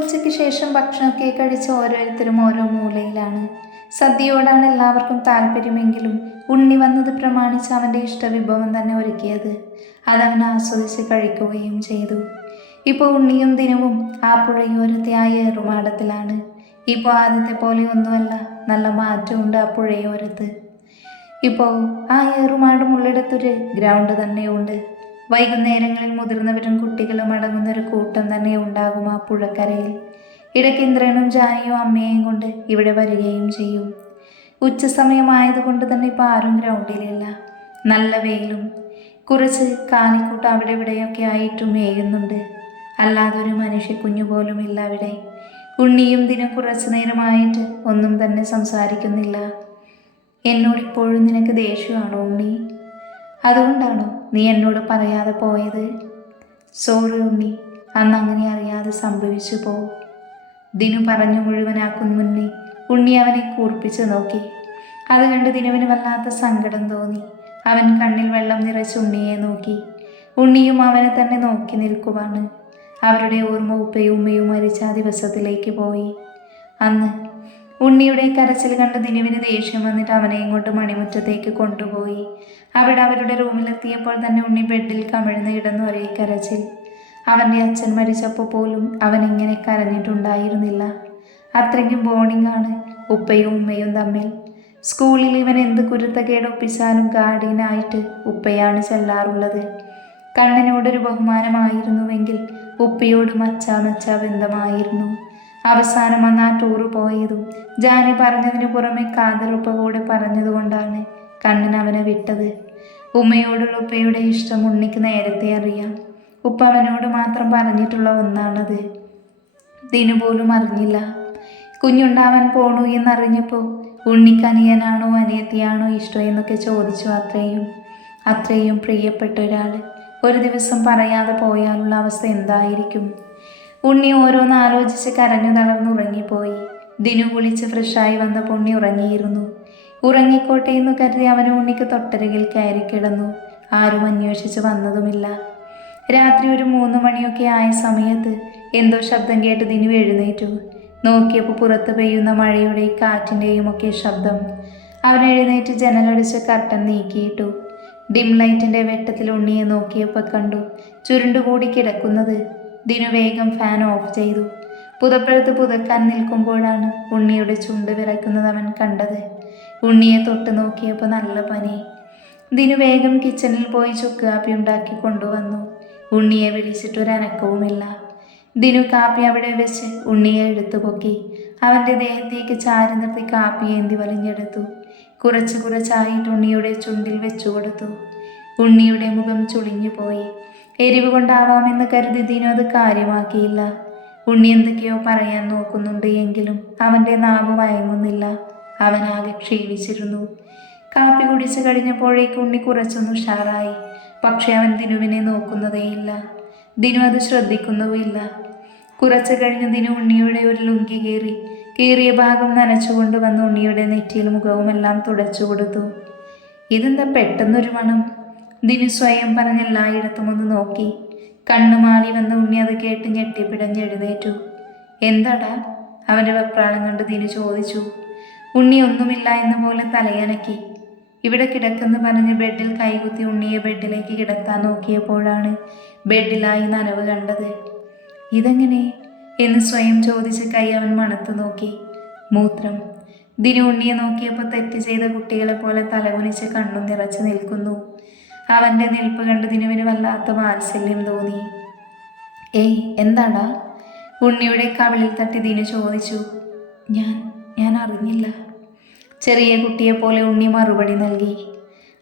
ഉച്ചയ്ക്ക് ശേഷം ഭക്ഷണമൊക്കെ കഴിച്ച് ഓരോരുത്തരും ഓരോ മൂലയിലാണ്. സദ്യയോടാണ് എല്ലാവർക്കും താല്പര്യമെങ്കിലും ഉണ്ണി വന്നത് പ്രമാണിച്ച് അവൻ്റെ ഇഷ്ടവിഭവം തന്നെ ഒരുക്കിയത്. അതവൻ ആസ്വദിച്ച് കഴിക്കുകയും ചെയ്തു. ഇപ്പോൾ ഉണ്ണിയും ദിനവും ആ പുഴയോരത്തെ ആ ഏറുമാടത്തിലാണ്. ഇപ്പോൾ ആദ്യത്തെ പോലെ ഒന്നുമല്ല, നല്ല മാറ്റമുണ്ട് ആ പുഴയോരത്ത്. ഇപ്പോൾ ആ ഏറുമാടും ഉള്ളിടത്തൊരു ഗ്രൗണ്ട് തന്നെയുണ്ട്. വൈകുന്നേരങ്ങളിൽ മുതിർന്നവരും കുട്ടികളും അടങ്ങുന്നൊരു കൂട്ടം തന്നെ ഉണ്ടാകും ആ പുഴക്കരയിൽ. ഇടയ്ക്ക് ഇന്ദ്രനും ജാനിയും അമ്മയെയും കൊണ്ട് ഇവിടെ വരികയും ചെയ്യും. ഉച്ച സമയമായതുകൊണ്ട് തന്നെ ഇപ്പോൾ ആരും ഗ്രൗണ്ടിലില്ല. നല്ല വെയിലും കുറച്ച് കാലിക്കൂട്ട് അവിടെ ഇവിടെയൊക്കെ ആയിട്ടും മേയുന്നുണ്ട്. അല്ലാതെ ഒരു മനുഷ്യ കുഞ്ഞു പോലും ഇല്ല അവിടെ. ഉണ്ണിയും ദിനം കുറച്ചു നേരമായിട്ട് ഒന്നും തന്നെ സംസാരിക്കുന്നില്ല. എന്നോടിപ്പോഴും നിനക്ക് ദേഷ്യമാണോ ഉണ്ണി? അതുകൊണ്ടാണോ നീ എന്നോട് പറയാതെ പോയത്? സോറി ഉണ്ണി, അന്ന് അങ്ങനെ അറിയാതെ സംഭവിച്ചു പോ. ദിനു പറഞ്ഞു മുഴുവനാക്കും മുന്നേ ഉണ്ണി അവനെ കൂർപ്പിച്ചു നോക്കി. അത് കണ്ട് ദിനുവിന് വല്ലാത്ത സങ്കടം തോന്നി. അവൻ കണ്ണിൽ വെള്ളം നിറച്ച് ഉണ്ണിയെ നോക്കി. ഉണ്ണിയും അവനെ തന്നെ നോക്കി നിൽക്കുവാണ്. അവരുടെ ഓർമ്മ ഉപ്പയും ഉമ്മയും മരിച്ച ആ ദിവസത്തിലേക്ക് പോയി. അന്ന് ഉണ്ണിയുടെ കരച്ചിൽ കണ്ട് ദിനുവിന് ദേഷ്യം വന്നിട്ട് അവനെയും കൊണ്ട് മണിമുറ്റത്തേക്ക് കൊണ്ടുപോയി. അവിടെ അവരുടെ റൂമിലെത്തിയപ്പോൾ തന്നെ ഉണ്ണി ബെഡിൽ കമിഴ്ന്ന് കിടന്നു ഒരേ കരച്ചിൽ. അവൻ്റെ അച്ഛൻ മരിച്ചപ്പോൾ പോലും അവൻ ഇങ്ങനെ കരഞ്ഞിട്ടുണ്ടായിരുന്നില്ല. അത്രയ്ക്കും ബോണ്ടിങ് ആണ് ഉപ്പയും ഉമ്മയും തമ്മിൽ. സ്കൂളിൽ ഇവൻ എന്ത് കുരുത്തക്കേടൊപ്പിച്ചാലും ഗാർഡിയനായിട്ട് ഉപ്പയാണ് ചെല്ലാറുള്ളത്. കണ്ണനോടൊരു ബഹുമാനമായിരുന്നുവെങ്കിൽ ഉപ്പയോട് മച്ചാ ബന്ധമായിരുന്നു. അവസാനം അന്ന് ആ ടൂറ് പോയതും ജാനി പറഞ്ഞതിന് പുറമെ കാതറുപ്പ കൂടെ പറഞ്ഞതുകൊണ്ടാണ് കണ്ണൻ അവനെ വിട്ടത്. ഉമ്മയോടുള്ള ഉപ്പയുടെ ഇഷ്ടം ഉണ്ണിക്ക് നേരത്തെ അറിയാം. ഉപ്പ അവനോട് മാത്രം പറഞ്ഞിട്ടുള്ള ഒന്നാണത്. ദിനു പോലും അറിഞ്ഞില്ല. കുഞ്ഞുണ്ടാവാൻ പോണു എന്നറിഞ്ഞപ്പോൾ ഉണ്ണിക്ക് അനിയനാണോ അനിയത്തിയാണോ ഇഷ്ടം എന്നൊക്കെ ചോദിച്ചു. അത്രയും പ്രിയപ്പെട്ട ഒരാൾ ഒരു ദിവസം പറയാതെ പോയാലുള്ള അവസ്ഥ എന്തായിരിക്കും? ഉണ്ണി ഓരോന്ന് ആലോചിച്ച് കരഞ്ഞു തളർന്നുറങ്ങിപ്പോയി. ദിനു കുളിച്ച് ഫ്രഷായി വന്നപ്പോൾ ഉണ്ണി ഉറങ്ങിയിരുന്നു. ഉറങ്ങിക്കോട്ടെ എന്ന് കരുതി അവന് ഉണ്ണിക്ക് തൊട്ടരികിൽ കയറി കിടന്നു. ആരും അന്വേഷിച്ച് വന്നതുമില്ല. രാത്രി ഒരു 3 മണിയൊക്കെ ആയ സമയത്ത് എന്തോ ശബ്ദം കേട്ട് ദിനു എഴുന്നേറ്റു. നോക്കിയപ്പോൾ പുറത്ത് പെയ്യുന്ന മഴയുടെയും കാറ്റിൻ്റെയും ഒക്കെ ശബ്ദം. അവൻ എഴുന്നേറ്റ് ജനലടിച്ച് കർട്ടൻ നീക്കിയിട്ടു. ഡിം ലൈറ്റിൻ്റെ വെട്ടത്തിൽ ഉണ്ണിയെ നോക്കിയപ്പോൾ കണ്ടു ചുരുണ്ടുകൂടി കിടക്കുന്നത്. ദിനു വേഗം ഫാൻ ഓഫ് ചെയ്തു. പുതപ്പെടുത്ത് പുതക്കാൻ നിൽക്കുമ്പോഴാണ് ഉണ്ണിയുടെ ചുണ്ട് വിറയ്ക്കുന്നത് അവൻ കണ്ടത്. ഉണ്ണിയെ തൊട്ട് നോക്കിയപ്പോൾ നല്ല പനി. ദിനു വേഗം കിച്ചണിൽ പോയി ചുക്ക് കാപ്പി ഉണ്ടാക്കി കൊണ്ടുവന്നു. ഉണ്ണിയെ വിളിച്ചിട്ടൊരനക്കവുമില്ല. ദിനു കാപ്പി അവിടെ വെച്ച് ഉണ്ണിയെ എടുത്തു പൊക്കി അവൻ്റെ ദേഹത്തേക്ക് ചാരി നിർത്തി കാപ്പി ഏന്തി വലിഞ്ഞെടുത്തു. കുറച്ചായിട്ട് ഉണ്ണിയുടെ ചുണ്ടിൽ വെച്ചു കൊടുത്തു. ഉണ്ണിയുടെ മുഖം ചുളിഞ്ഞു പോയി. എരിവ് കൊണ്ടാവാമെന്ന് കരുതി ദിനു അത് കാര്യമാക്കിയില്ല. ഉണ്ണി എന്തൊക്കെയോ പറയാൻ നോക്കുന്നുണ്ട് എങ്കിലും അവൻ്റെ നാവ് വഴങ്ങുന്നില്ല. അവനാകെ ക്ഷീണിച്ചിരുന്നു. കാപ്പി കുടിച്ചു കഴിഞ്ഞപ്പോഴേക്ക് ഉണ്ണി കുറച്ചൊന്ന് ഉഷാറായി. പക്ഷെ അവൻ ദിനുവിനെ നോക്കുന്നതേയില്ല. ദിനു അത് ശ്രദ്ധിക്കുന്നുമില്ല. കുറച്ചു കഴിഞ്ഞ് ദിനു ഉണ്ണിയുടെ ഒരു ലുങ്കി കീറിയ ഭാഗം നനച്ചുകൊണ്ട് വന്ന് ഉണ്ണിയുടെ നെറ്റിയിൽ മുഖവുമെല്ലാം തുടച്ചു കൊടുത്തു. ഇതെന്താ പെട്ടെന്നൊരു മണം? ദിനു സ്വയം പറഞ്ഞ് എല്ലായിടത്തും ഒന്ന് നോക്കി. കണ്ണുമാളി വന്ന ഉണ്ണി അത് കേട്ട് ഞെട്ടിപ്പിടഞ്ഞെഴുന്നേറ്റു. എന്താടാ? അവൻ്റെ വെപ്രാളം കണ്ട് ദിനു ചോദിച്ചു. ഉണ്ണി ഒന്നുമില്ല എന്ന പോലെ തലയനക്കി. ഇവിടെ കിടക്കെന്ന് പറഞ്ഞ് ബെഡിൽ കൈകുത്തി ഉണ്ണിയെ ബെഡിലേക്ക് കിടത്താൻ നോക്കിയപ്പോഴാണ് ബെഡിലായി നനവ് കണ്ടത്. ഇതെങ്ങനെ എന്ന് സ്വയം ചോദിച്ച് കൈ അവൻ മണത്തു നോക്കി. മൂത്രം. ദിനു ഉണ്ണിയെ നോക്കിയപ്പോൾ തെറ്റ് ചെയ്ത കുട്ടികളെ പോലെ തലകുനിച്ച് കണ്ണും നിറച്ച് നിൽക്കുന്നു. അവൻ്റെ നിൽപ്പ് കണ്ട് ദിനുവിന് വല്ലാത്ത വാത്സല്യം തോന്നി. ഏയ് എന്താടാ? ഉണ്ണിയുടെ കവിളിൽ തട്ടി ദിനു ചോദിച്ചു. ഞാൻ അറിഞ്ഞില്ല. ചെറിയ കുട്ടിയെപ്പോലെ ഉണ്ണി മറുപടി നൽകി.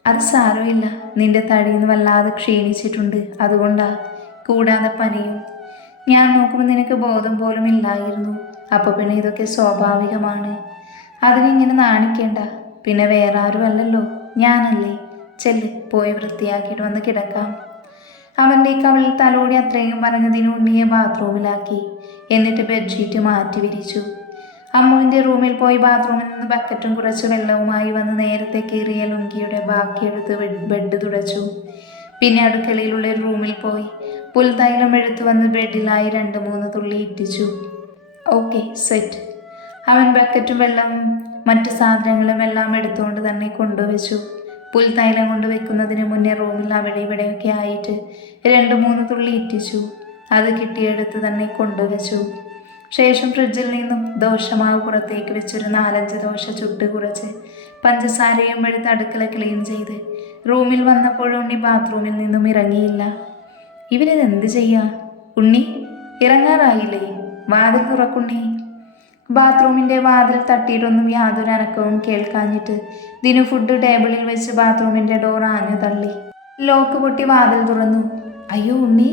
അത് സാരമില്ല, നിന്റെ തടിയിൽ വല്ലാതെ ക്ഷീണിച്ചിട്ടുണ്ട്, അതുകൊണ്ടാ. കൂടാതെ പനിയും. ഞാൻ നോക്കുമ്പോൾ നിനക്ക് ബോധം പോലും ഇല്ലായിരുന്നു. അപ്പോൾ പിന്നെ ഇതൊക്കെ സ്വാഭാവികമാണ്. അതിനിങ്ങനെ നാണിക്കേണ്ട. പിന്നെ വേറെ ആരും അല്ലല്ലോ, ഞാനല്ലേ. ചെല്ല്, പോയി വൃത്തിയാക്കിയിട്ട് വന്ന് കിടക്കാം. അവൻ്റെ കവിളിൽ തലോടി അത്രയും പറഞ്ഞതിന് ഉണ്ണിയെ ബാത്റൂമിലാക്കി. എന്നിട്ട് ബെഡ്ഷീറ്റ് മാറ്റി വിരിച്ചു. അമ്മുവിൻ്റെ റൂമിൽ പോയി ബാത്റൂമിൽ നിന്ന് ബക്കറ്റും കുറച്ച് വെള്ളവുമായി വന്ന് നേരത്തെ കീറിയ ലുങ്കിയുടെ ബാക്കിയെടുത്ത് ബെഡ് തുടച്ചു. പിന്നെ അടുക്കളയിലുള്ള റൂമിൽ പോയി പുൽത്തൈലം എടുത്തു വന്ന് ബെഡിലായി 2-3 തുള്ളി ഇറ്റിച്ചു. Okay set. അവൻ ബക്കറ്റും വെള്ളവും മറ്റു സാധനങ്ങളും എല്ലാം എടുത്തുകൊണ്ട് തന്നെ കൊണ്ടുവച്ചു. പുൽത്തൈലം കൊണ്ട് വെക്കുന്നതിന് മുന്നേ റൂമിൽ അവിടെ ഇവിടെയൊക്കെ ആയിട്ട് 2-3 തുള്ളി ഇറ്റിച്ചു. അത് കിട്ടിയെടുത്ത് തന്നെ കൊണ്ടുവച്ചു. ശേഷം ഫ്രിഡ്ജിൽ നിന്നും ദോശമാവ് പുറത്തേക്ക് വെച്ചൊരു 4-5 ദോശ ചുട്ട് കുറച്ച് പഞ്ചസാരയും എടുത്ത് അടുക്കള ക്ലീൻ ചെയ്ത് റൂമിൽ വന്നപ്പോൾ ഉണ്ണി ബാത്റൂമിൽ നിന്നും ഇറങ്ങിയില്ല. ഇവരിതെന്ത് ചെയ്യാ? ഉണ്ണി ഇറങ്ങാറായില്ലേ? വാതിൽ തുറക്കുണ്ണി. ബാത്റൂമിൻ്റെ വാതിൽ തട്ടിയിട്ടൊന്നും യാതൊരു അനക്കവും കേൾക്കാഞ്ഞിട്ട് ദിനു ഫുഡ് ടേബിളിൽ വെച്ച് ബാത്റൂമിൻ്റെ ഡോർ ആഞ്ഞു തള്ളി. ലോക്ക് പൊട്ടി വാതിൽ തുറന്നു. അയ്യോ ഉണ്ണി!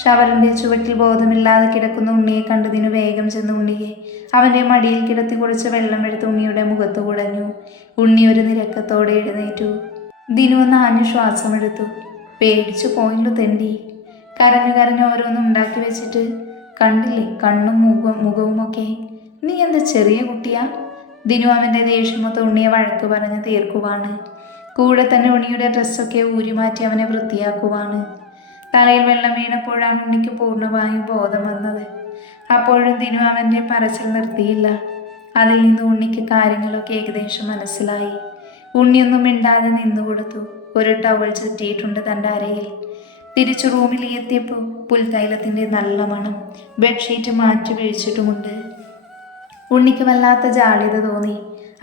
ഷവറിൻ്റെ ചുവട്ടിൽ ബോധമില്ലാതെ കിടക്കുന്ന ഉണ്ണിയെ കണ്ട് ദിനു വേഗം ചെന്ന് ഉണ്ണിയെ അവൻ്റെ മടിയിൽ കിടത്തി കുറച്ച് വെള്ളം എടുത്ത് ഉണ്ണിയുടെ മുഖത്ത് കുടഞ്ഞു. ഉണ്ണി ഒരു നിരക്കത്തോടെ എഴുന്നേറ്റു. ദിനു ഒന്ന് ആഞ്ഞു ശ്വാസമെടുത്തു. പേടിച്ചു പോയില്ലോ തെണ്ടി. കരഞ്ഞു കരഞ്ഞു ഓരോന്നും ഉണ്ടാക്കി വെച്ചിട്ട് കണ്ടില്ലേ കണ്ണും മുഖവുമൊക്കെ. നീ എന്താ ചെറിയ കുട്ടിയാ? ദിനു അവൻ്റെ ദേഷ്യമൊത്ത് ഉണ്ണിയെ വഴക്ക് പറഞ്ഞ് തീർക്കുവാണ്. കൂടെ തന്നെ ഉണ്ണിയുടെ ഡ്രസ്സൊക്കെ ഊരിമാറ്റി അവനെ വൃത്തിയാക്കുവാണ്. തലയിൽ വെള്ളം വീണപ്പോഴാണ് ഉണ്ണിക്ക് പൂർണ്ണമായും ബോധം വന്നത്. അപ്പോഴും ദിനു അവൻ്റെ പറച്ചിൽ നിർത്തിയില്ല. അതിൽ നിന്ന് ഉണ്ണിക്ക് കാര്യങ്ങളൊക്കെ ഏകദേശം മനസ്സിലായി. ഉണ്ണിയൊന്നും മിണ്ടാതെ നിന്നുകൊടുത്തു. ഒരു ടവൽ ചുറ്റിയിട്ടുണ്ട് തൻ്റെ അരയിൽ. തിരിച്ചു റൂമിൽ എത്തിയപ്പോൾ പുൽത്തൈലത്തിൻ്റെ നല്ല മണം. ബെഡ്ഷീറ്റ് മാറ്റി വീഴ്ചിട്ടുമുണ്ട്. ഉണ്ണിക്ക് വല്ലാത്ത ജാള്യത തോന്നി.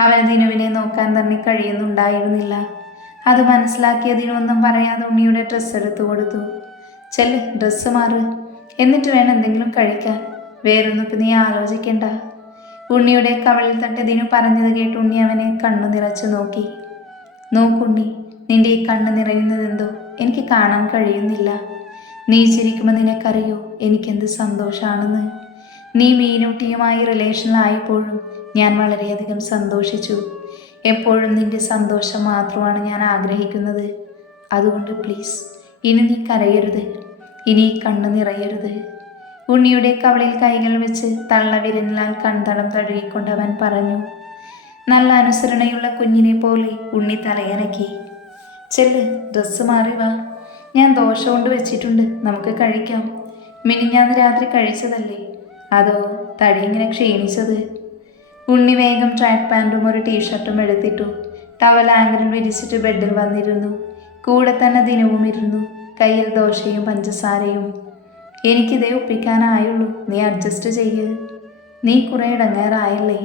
അവന് ദിനുവിനെ നോക്കാൻ തന്നെ കഴിയുന്നുണ്ടായിരുന്നില്ല. അത് മനസ്സിലാക്കിയ ദിനു ഒന്നും പറയാതെ ഉണ്ണിയുടെ ഡ്രസ്സ് എടുത്തു കൊടുത്തു. ചെല്ല്, ഡ്രസ്സ് മാറ്, എന്നിട്ട് വേണം എന്തെങ്കിലും കഴിക്കാൻ. വേറൊന്നും ഇപ്പം നീ ആലോചിക്കണ്ട. ഉണ്ണിയുടെ കവളിൽ തട്ടി ദിനു പറഞ്ഞത് കേട്ട് ഉണ്ണി അവനെ കണ്ണു നിറച്ച് നോക്കി. നോക്കുണ്ണി, നിന്റെ ഈ കണ്ണ് നിറയുന്നതെന്തോ എനിക്ക് കാണാൻ കഴിയുന്നില്ല. നീ ചിരിക്കുമ്പോൾ നിനക്കറിയോ എനിക്കെന്ത് സന്തോഷമാണെന്ന്. നീ മീനൂട്ടിയുമായി റിലേഷനിലായപ്പോഴും ഞാൻ വളരെയധികം സന്തോഷിച്ചു. എപ്പോഴും നിന്റെ സന്തോഷം മാത്രമാണ് ഞാൻ ആഗ്രഹിക്കുന്നത്. അതുകൊണ്ട് പ്ലീസ് ഇനി നീ കരയരുത്, ഇനി കണ്ണ് നിറയരുത്. ഉണ്ണിയുടെ കവളിൽ കൈകൾ വെച്ച് തള്ളവിരലിനാൽ കൺതടം തഴുകിക്കൊണ്ട് അവൻ പറഞ്ഞു. നല്ല അനുസരണയുള്ള കുഞ്ഞിനെ പോലെ ഉണ്ണി തലയനക്കി. ചെല്ല്, ഡ്രസ്സ് മാറി വാ. ഞാൻ ദോശ കൊണ്ട് വെച്ചിട്ടുണ്ട്, നമുക്ക് കഴിക്കാം. മിനിഞ്ഞാന്ന് രാത്രി കഴിച്ചതല്ലേ, അതോ തടി ഇങ്ങനെ ക്ഷീണിച്ചത്? ഉണ്ണി വേഗം ട്രാക്ക് പാൻറ്റും ഒരു ടീഷർട്ടും എടുത്തിട്ടു. ടവൽ ആങ്കറിൽ വിരിച്ചിട്ട് ബെഡിൽ വന്നിരുന്നു. കൂടെ തന്നെ ദിനവും ഇരുന്നു, കയ്യിൽ ദോശയും പഞ്ചസാരയും. എനിക്കിതേ ഒപ്പിക്കാനായുള്ളൂ, നീ അഡ്ജസ്റ്റ് ചെയ്യ്. നീ കുറെ ഇടങ്ങേറായല്ലേ?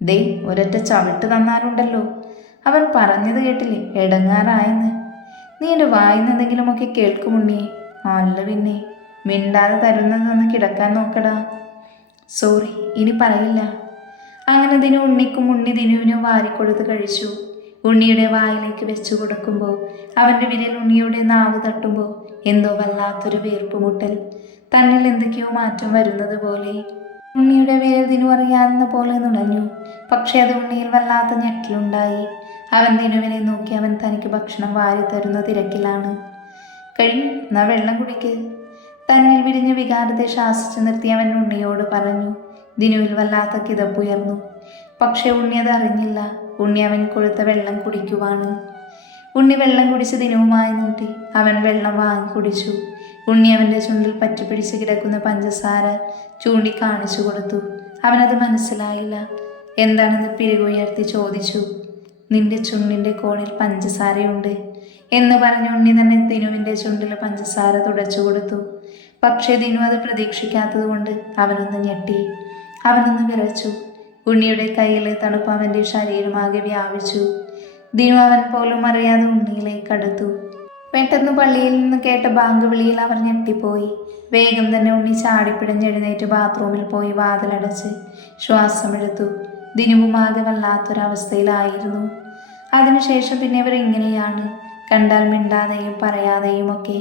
ദേ ഒരൊറ്റ ചവിട്ട് തന്നാലുണ്ടല്ലോ. അവൻ പറഞ്ഞത് കേട്ടില്ലേ, ഇടങ്ങാറായെന്ന്. നീ എൻ്റെ വായിന്ന് എന്തെങ്കിലുമൊക്കെ കേൾക്കുമുണ്ണിയെ. അല്ല പിന്നെ മിണ്ടാതെ തരുന്നതൊന്ന് കിടക്കാൻ നോക്കടാ. സോറി, ഇനി പറയില്ല. അങ്ങനെ ദിനു ഉണ്ണിക്കും ഉണ്ണി ദിനുവിനും വാരിക്കൊടുത്ത് കഴിച്ചു. ഉണ്ണിയുടെ വായിലേക്ക് വെച്ചു കൊടുക്കുമ്പോൾ അവൻ്റെ വിരൽ ഉണ്ണിയുടെ നാവ് തട്ടുമ്പോൾ എന്തോ വല്ലാത്തൊരു വീർപ്പുമുട്ടൽ. തന്നിൽ എന്തൊക്കെയോ മാറ്റം വരുന്നത് പോലെ. ഉണ്ണിയുടെ വിരൽ ദിനു അറിയാവുന്ന പോലെ നുണഞ്ഞു. പക്ഷേ അത് ഉണ്ണിയിൽ വല്ലാത്ത ഞെട്ടലുണ്ടായി. അവൻ ദിനുവിനെ നോക്കി അവൻ തനിക്ക് ഭക്ഷണം വാരി തരുന്ന തിരക്കിലാണ്. കഴിഞ്ഞു, എന്നാ വെള്ളം കുടിക്ക്. തന്നിൽ വിരിഞ്ഞ വികാരത്തെ ശാസിച്ചു നിർത്തി അവൻ ഉണ്ണിയോട് പറഞ്ഞു. ദിനുവിൽ വല്ലാത്ത കിതപ്പുയർന്നു. പക്ഷെ ഉണ്ണി അത് അറിഞ്ഞില്ല. ഉണ്ണി അവൻ കൊടുത്ത വെള്ളം കുടിക്കുവാണ്. ഉണ്ണി വെള്ളം കുടിച്ച് ദിനുവുമായി നീട്ടി. അവൻ വെള്ളം വാങ്ങി കുടിച്ചു. ഉണ്ണി അവൻ്റെ ചുണ്ടിൽ പറ്റിപ്പിടിച്ച് കിടക്കുന്ന പഞ്ചസാര ചൂണ്ടിക്കാണിച്ചു കൊടുത്തു. അവനത് മനസ്സിലായില്ല. എന്താണെന്ന് പിരികുയർത്തി ചോദിച്ചു. നിന്റെ ചുണ്ടിൻ്റെ കോണിൽ പഞ്ചസാരയുണ്ട് എന്ന് പറഞ്ഞ് ഉണ്ണി തന്നെ ദിനുവിൻ്റെ ചുണ്ടിൽ പഞ്ചസാര തുടച്ചു കൊടുത്തു. പക്ഷേ ദിനു അത് പ്രതീക്ഷിക്കാത്തത് കൊണ്ട് അവനൊന്ന് ഞെട്ടി. അവനൊന്ന് വിറച്ചു. ഉണ്ണിയുടെ കയ്യിലെ തണുപ്പ് അവൻ്റെ ശരീരമാകെ വ്യാപിച്ചു. ദിനു അവൻ പോലും അറിയാതെ ഉണ്ണിയിലേക്ക് അടുത്തു. പെട്ടെന്ന് പള്ളിയിൽ നിന്ന് കേട്ട ബാങ്ക് വിളിയിൽ അവർ ഞെട്ടിപ്പോയി. വേഗം തന്നെ ഉണ്ണി ചാടിപ്പിടഞ്ഞെഴുന്നേറ്റ് ബാത്റൂമിൽ പോയി വാതിലടച്ച് ശ്വാസമെടുത്തു. ദിനുവുമാകെ വല്ലാത്തൊരവസ്ഥയിലായിരുന്നു. അതിനുശേഷം പിന്നെ ഇവർ ഇങ്ങനെയാണ്, കണ്ടാൽ മിണ്ടാതെയും പറയാതെയും ഒക്കെ.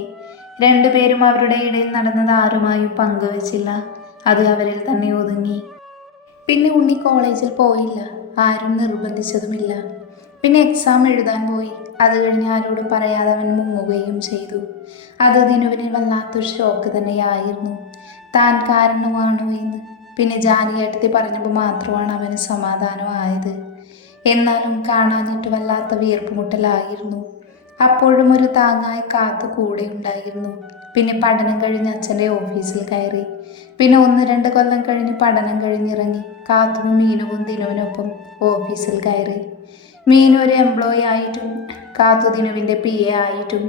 രണ്ടുപേരും അവരുടെ ഇടയിൽ നടന്നത് ആരുമായും പങ്കുവച്ചില്ല. അത് അവരിൽ തന്നെ ഒതുങ്ങി. പിന്നെ ഉണ്ണി കോളേജിൽ പോയില്ല, ആരും നിർബന്ധിച്ചതുമില്ല. പിന്നെ എക്സാം എഴുതാൻ പോയി. അത് കഴിഞ്ഞ് ആരോടും പറയാതെ അവൻ മുങ്ങുകയും ചെയ്തു. അത് ദിനുവിന് വല്ലാത്തൊരു ഷോക്ക് തന്നെയായിരുന്നു. താൻ കാരണമാണോ എന്ന് പിന്നെ ജാനിയേട്ടത്തി പറഞ്ഞപ്പോൾ മാത്രമാണ് അവന് സമാധാനമായത്. എന്നാലും കാണാഞ്ഞിട്ട് വല്ലാത്ത വീർപ്പുമുട്ടലായിരുന്നു. അപ്പോഴും ഒരു താങ്ങായി കാത്തു കൂടെ ഉണ്ടായിരുന്നു. പിന്നെ പഠനം കഴിഞ്ഞ് അച്ഛൻ്റെ ഓഫീസിൽ കയറി. പിന്നെ 1-2 കൊല്ലം കഴിഞ്ഞ് പഠനം കഴിഞ്ഞിറങ്ങി കാത്തുവും മീനുവും ദിനുവിനൊപ്പം ഓഫീസിൽ കയറി. മീനു ഒരു എംപ്ലോയി ആയിട്ടും കാത്തു ദിനുവിൻ്റെ PA ആയിട്ടും.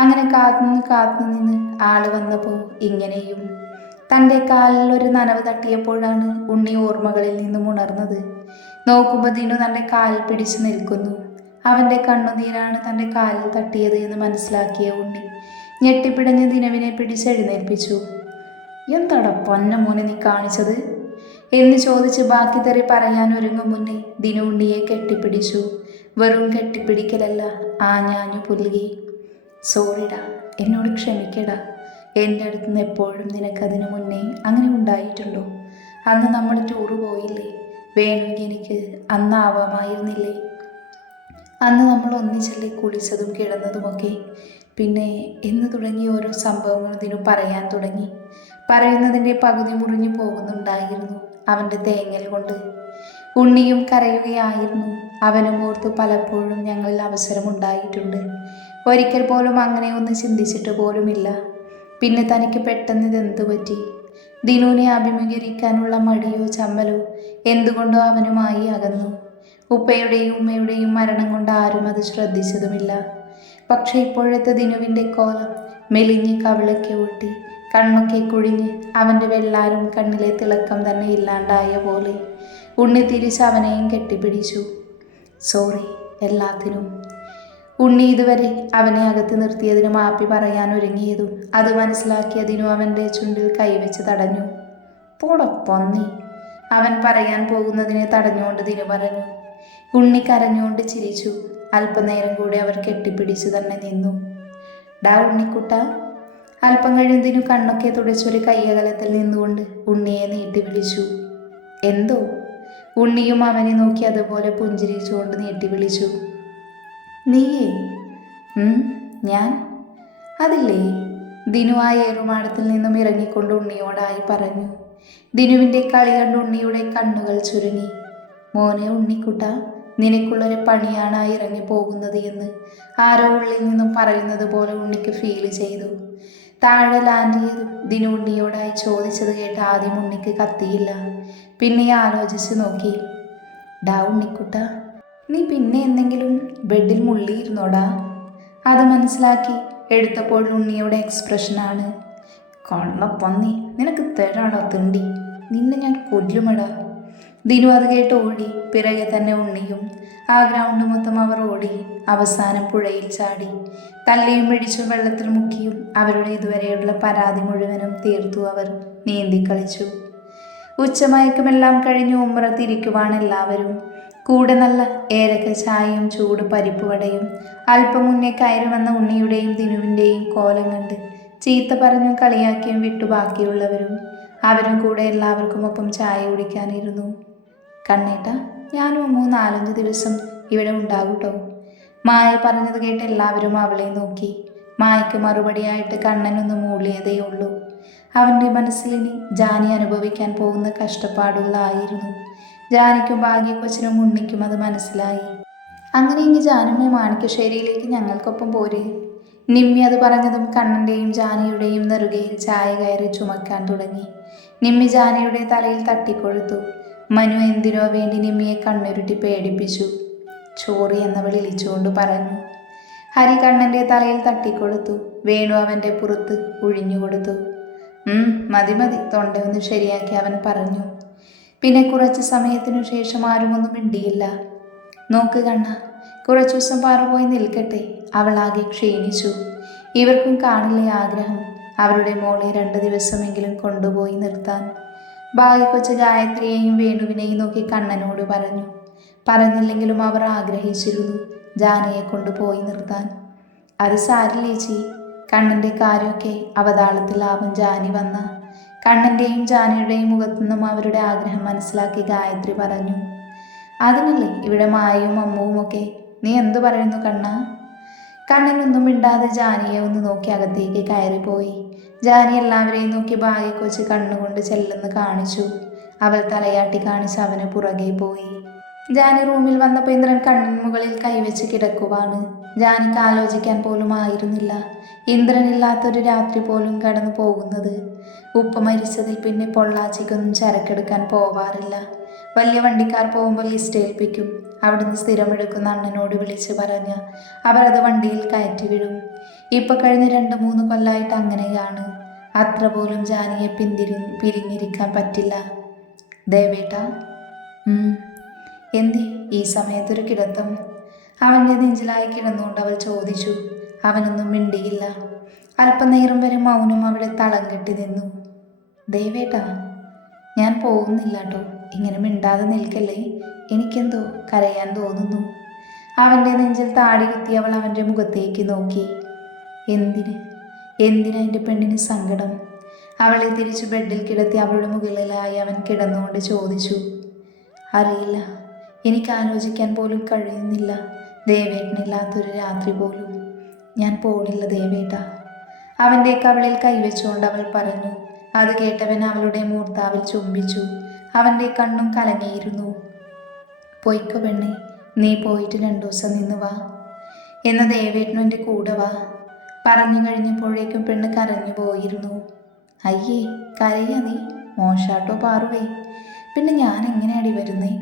അങ്ങനെ കാത്തുനിന്ന് ആള് വന്നപ്പോൾ ഇങ്ങനെയും. തൻ്റെ കാലിൽ ഒരു നനവ് തട്ടിയപ്പോഴാണ് ഉണ്ണി ഓർമ്മകളിൽ നിന്നും ഉണർന്നത്. നോക്കുമ്പോൾ ദിനു തൻ്റെ കാലിൽ പിടിച്ചു നിൽക്കുന്നു. അവൻ്റെ കണ്ണുനീരാണ് തൻ്റെ കാലിൽ തട്ടിയത് എന്ന് മനസ്സിലാക്കിയ ഉണ്ണി ഞെട്ടിപ്പിടഞ്ഞ് ദിനുവിനെ പിടിച്ചെഴുന്നേൽപ്പിച്ചു. എന്താടാ പൊന്ന മോനെ നീ കാണിച്ചത് എന്ന് ചോദിച്ച് ബാക്കി തെറി പറയാൻ ഒരുങ്ങും മുന്നേ ദിനു ഉണ്ണിയെ കെട്ടിപ്പിടിച്ചു. വെറും കെട്ടിപ്പിടിക്കലല്ല, ആഞ്ഞാഞ്ഞു പുലുകി. സോറിടാ, എന്നോട് ക്ഷമിക്കടാ. എൻ്റെ അടുത്ത് നിന്ന് എപ്പോഴും നിനക്കതിനു മുന്നേ അങ്ങനെ ഉണ്ടായിട്ടുണ്ടോ? അന്ന് നമ്മൾ ടൂറ് പോയില്ലേ? വേണമെങ്കിൽ എനിക്ക് അന്നാവാമായിരുന്നില്ലേ? അന്ന് നമ്മൾ ഒന്നിച്ചല്ലേ കുളിച്ചതും കിടന്നതുമൊക്കെ. പിന്നെ എന്ന് തുടങ്ങി ഓരോ സംഭവങ്ങൾ ദിനു പറയാൻ തുടങ്ങി. പറയുന്നതിൻ്റെ പകുതി മുറിഞ്ഞു പോകുന്നുണ്ടായിരുന്നു അവൻ്റെ തേങ്ങൽ കൊണ്ട്. ഉണ്ണിയും കരയുകയായിരുന്നു. അവനും ഓർത്ത് പലപ്പോഴും ഞങ്ങളിൽ അവസരമുണ്ടായിട്ടുണ്ട്. ഒരിക്കൽ പോലും അങ്ങനെ ഒന്ന് ചിന്തിച്ചിട്ട് പോലുമില്ല. പിന്നെ തനിക്ക് പെട്ടെന്ന് ഇതെന്തു പറ്റി? ദിനുവിനെ അഭിമുഖീകരിക്കാനുള്ള മടിയോ ചമ്മലോ എന്തുകൊണ്ടോ അവനുമായി അകന്നു. ഉപ്പയുടെയും ഉമ്മയുടെയും മരണം കൊണ്ട് ആരും അത് ശ്രദ്ധിച്ചതുമില്ല. പക്ഷെ ഇപ്പോഴത്തെ ദിനുവിൻ്റെ കോലം മെലിഞ്ഞ് കവിളൊക്കെ ഒട്ടി കണ്ണൊക്കെ കുഴിഞ്ഞ് അവൻ്റെ വെള്ളാരും കണ്ണിലെ തിളക്കം തന്നെ ഇല്ലാണ്ടായ പോലെ ഉണ്ണി തിരിച്ച് അവനെയും കെട്ടിപ്പിടിച്ചു. സോറി എല്ലാത്തിനും. ഉണ്ണി ഇതുവരെ അവനെ അകത്ത് നിർത്തിയതിന് മാപ്പി പറയാൻ ഒരുങ്ങിയതും അത് മനസ്സിലാക്കിയതിനു അവൻ്റെ ചുണ്ടിൽ കൈവച്ച് തടഞ്ഞു. പോടൊപ്പൊന്നി അവൻ പറയാൻ പോകുന്നതിനെ തടഞ്ഞുകൊണ്ട് ദിനു പറഞ്ഞു. ഉണ്ണി കരഞ്ഞുകൊണ്ട് ചിരിച്ചു. അല്പനേരം കൂടി അവർ കെട്ടിപ്പിടിച്ചു തന്നെ നിന്നു. ഡാ ഉണ്ണിക്കുട്ട. അല്പം കഴിഞ്ഞതിനു കണ്ണൊക്കെ തുടച്ചൊരു കയ്യകലത്തിൽ നിന്നുകൊണ്ട് ഉണ്ണിയെ നീട്ടി വിളിച്ചു. എന്തോ? ഉണ്ണിയും അവനെ നോക്കി അതുപോലെ പുഞ്ചിരിച്ചുകൊണ്ട് നീട്ടി വിളിച്ചു. നീയേ? ഞാൻ. അതില്ലേ? ദിനു ആ ഏറുമാടത്തിൽ നിന്നും ഇറങ്ങിക്കൊണ്ട് ഉണ്ണിയോടായി പറഞ്ഞു. ദിനുവിൻ്റെ കളി കണ്ട് ഉണ്ണിയുടെ കണ്ണുകൾ ചുരുങ്ങി. മോനെ ഉണ്ണിക്കുട്ട, നിനക്കുള്ളൊരു പണിയാണ് ആ ഇറങ്ങി പോകുന്നത് എന്ന് ആരോ ഉള്ളിൽ നിന്നും പറയുന്നത് പോലെ ഉണ്ണിക്ക് ഫീൽ ചെയ്തു. താഴെ ലാൻഡ് ചെയ്തു ദിനു ഉണ്ണിയോടായി ചോദിച്ചത് കേട്ട് ആദ്യം ഉണ്ണിക്ക് കത്തിയില്ല. പിന്നെ ആലോചിച്ച് നോക്കി. ഡാ ഉണ്ണിക്കുട്ട, നീ പിന്നെ എന്തെങ്കിലും ബെഡിൽ മുള്ളിയിരുന്നോടാ? അത് മനസ്സിലാക്കി എടുത്തപ്പോൾ ഉണ്ണിയുടെ എക്സ്പ്രഷനാണ്. കൊള്ളപ്പന്നി, നിനക്ക് തരാടാ തിണ്ടി, നിന്നെ ഞാൻ കൊല്ലുമടാ. ദിനു അത് കേട്ട് ഓടി. പിറകെ തന്നെ ഉണ്ണിയും. ആ ഗ്രൗണ്ട് മൊത്തം അവർ ഓടി. അവസാനം പുഴയിൽ ചാടി. തല്ലിയും പിടിച്ചും വെള്ളത്തിൽ മുക്കിയും അവരുടെ ഇതുവരെയുള്ള പരാതി മുഴുവനും തീർത്തു അവർ നീന്തിക്കളിച്ചു. ഉച്ചമയക്കമെല്ലാം കഴിഞ്ഞ് ഉമ്മറത്തിരിക്കുവാണ് എല്ലാവരും. കൂടെ നല്ല ഏലക്ക ചായയും ചൂട് പരിപ്പുവടയും. അല്പം മുന്നേ കയറി വന്ന ഉണ്ണിയുടെയും ദിനുവിൻ്റെയും കോലം കണ്ട് ചീത്ത പറഞ്ഞും കളിയാക്കിയും വിട്ടു ബാക്കിയുള്ളവരും. അവരും കൂടെ എല്ലാവർക്കും ഒപ്പം ചായ കുടിക്കാനിരുന്നു. കണ്ണേട്ട, ഞാനും 3-4 ദിവസം ഇവിടെ ഉണ്ടാകൂട്ടോ. മായ പറഞ്ഞത് കേട്ട് എല്ലാവരും അവളെ നോക്കി. മായയ്ക്ക് മറുപടിയായിട്ട് കണ്ണനൊന്ന് മൂളിയതേ ഉള്ളൂ. അവൻ്റെ മനസ്സിലിനി ജാനി അനുഭവിക്കാൻ പോകുന്ന കഷ്ടപ്പാടുകളായിരുന്നു. ജാനിക്കും ഭാഗ്യക്കൊച്ചിനും ഉണ്ണിക്കും അത് മനസ്സിലായി. അങ്ങനെയെങ്കിൽ ജാനുമ്മ മാണിക്കശ്ശേരിയിലേക്ക് ഞങ്ങൾക്കൊപ്പം പോരെ? നിമ്മി അത് പറഞ്ഞതും കണ്ണൻ്റെയും ജാനിയുടെയും നെറുകയിൽ ചായ കയറി ചുമക്കാൻ തുടങ്ങി. നിമ്മി ജാനിയുടെ തലയിൽ തട്ടിക്കൊടുത്തു. മനു എന്തിനോ വേണ്ടി നിമ്മിയെ കണ്ണുരുട്ടി പേടിപ്പിച്ചു. ചോറി എന്നവൾ വിളിച്ചുകൊണ്ട് പറഞ്ഞു. ഹരി കണ്ണൻ്റെ തലയിൽ തട്ടിക്കൊടുത്തു. വേണു അവൻ്റെ പുറത്ത് ഒഴിഞ്ഞുകൊടുത്തു. മതി മതി, തൊണ്ടയൊന്ന് ശരിയാക്കി അവൻ പറഞ്ഞു. പിന്നെ കുറച്ച് സമയത്തിനു ശേഷം ആരുമൊന്നും മിണ്ടിയില്ല. നോക്ക് കണ്ണ, കുറച്ചു ദിവസം പാറ പോയി നിൽക്കട്ടെ. അവളാകെ ക്ഷീണിച്ചു. ഇവർക്കും കാണില്ലേ ആഗ്രഹം അവരുടെ മോളെ 2 ദിവസമെങ്കിലും കൊണ്ടുപോയി നിർത്താൻ. ഭാഗ്യക്കൊച്ച് ഗായത്രിയെയും വേണുവിനെയും നോക്കി കണ്ണനോട് പറഞ്ഞു. പറഞ്ഞില്ലെങ്കിലും അവർ ആഗ്രഹിച്ചിരുന്നു ജാനിയെ കൊണ്ടുപോയി നിർത്താൻ. അത് സാരില്ലേച്ചി, കണ്ണൻ്റെ കാര്യമൊക്കെ അവതാളത്തിലാവും ജാനി വന്ന. കണ്ണൻ്റെയും ജാനിയുടെയും മുഖത്തുനിന്നും അവരുടെ ആഗ്രഹം മനസ്സിലാക്കി ഗായത്രി പറഞ്ഞു. അതിനല്ലേ ഇവിടെ മായയും അമ്മുവും ഒക്കെ. നീ എന്തു പറയുന്നു കണ്ണ? കണ്ണനൊന്നും മിണ്ടാതെ ജാനിയെ ഒന്ന് നോക്കി അകത്തേക്ക് കയറിപ്പോയി. ജാനി എല്ലാവരെയും നോക്കി ഭാഗ്യക്കൊച്ച് കണ്ണുകൊണ്ട് ചെല്ലെന്ന് കാണിച്ചു. അവൾ തലയാട്ടി കാണിച്ച് അവന് പുറകെ പോയി. ജാനി റൂമിൽ വന്നപ്പോൾ ഇന്ദ്രൻ കണ്ണിന് മുകളിൽ കൈവച്ച് കിടക്കുവാണ്. ജാനിക്ക് ആലോചിക്കാൻ പോലും ആയിരുന്നില്ല ഇന്ദ്രനില്ലാത്തൊരു രാത്രി പോലും കടന്നു പോകുന്നത്. ഉപ്പ മരിച്ചതിൽ പിന്നെ പൊള്ളാച്ചിക്കൊന്നും ചരക്കെടുക്കാൻ പോവാറില്ല. വലിയ വണ്ടിക്കാർ പോകുമ്പോൾ ലിസ്റ്റ് ഏൽപ്പിക്കും. അവിടുന്ന് സ്ഥിരമെടുക്കുന്ന അണ്ണനോട് വിളിച്ച് പറഞ്ഞ അവരത് വണ്ടിയിൽ കയറ്റി വിടും. ഇപ്പൊ കഴിഞ്ഞ 2-3 കൊല്ലമായിട്ട് അങ്ങനെയാണ്. അത്ര പോലും ജാനിയെ പിരിഞ്ഞിരിക്കാൻ പറ്റില്ല. ദേവേട്ട, എന്തി ഈ സമയത്തൊരു കിടത്തം? അവൻ്റെ നെഞ്ചിലായി കിടന്നുകൊണ്ട് അവൾ ചോദിച്ചു. അവനൊന്നും മിണ്ടിയില്ല. അല്പനേരം വരെ മൗനം അവിടെ തളം കെട്ടി നിന്നു. ദേവേട്ട, ഞാൻ പോകുന്നില്ല കേട്ടോ. ഇങ്ങനെ മിണ്ടാതെ നിൽക്കല്ലേ, എനിക്കെന്തോ കരയാൻ തോന്നുന്നു. അവൻ്റെ നെഞ്ചിൽ താടി കുത്തി അവൾ അവൻ്റെ മുഖത്തേക്ക് നോക്കി. എന്തിനാ എൻ്റെ പെണ്ണിന് സങ്കടം? അവളെ തിരിച്ചു ബെഡിൽ കിടത്തി അവളുടെ മുകളിലായി അവൻ കിടന്നുകൊണ്ട് ചോദിച്ചു. അറിയില്ല, എനിക്ക് ആലോചിക്കാൻ പോലും കഴിയുന്നില്ല. ദേവേട്ടനില്ലാത്തൊരു രാത്രി പോലും. ഞാൻ പോണില്ല ദേവേട്ട. അവൻ്റെ കവിളിൽ കൈവച്ചുകൊണ്ട് അവൾ പറഞ്ഞു. അത് കേട്ടവൻ അവളുടെ മൂർത്താവിൽ ചുംബിച്ചു. അവൻ്റെ കണ്ണും കലങ്ങിയിരുന്നു. പൊയ്ക്കോ പെണ്ണെ, നീ പോയിട്ട് 2 ദിവസം നിന്ന് വാ. എന്ന ദേവേട്ടനും എൻ്റെ കൂടെ വാ. പറഞ്ഞു കഴിഞ്ഞപ്പോഴേക്കും പെണ്ണ് കരഞ്ഞു പോയിരുന്നു. അയ്യേ, കരയാ നീ? മോശാട്ടോ പാറുവേ. പിന്നെ ഞാൻ എങ്ങനെയാടി വരുന്നേ?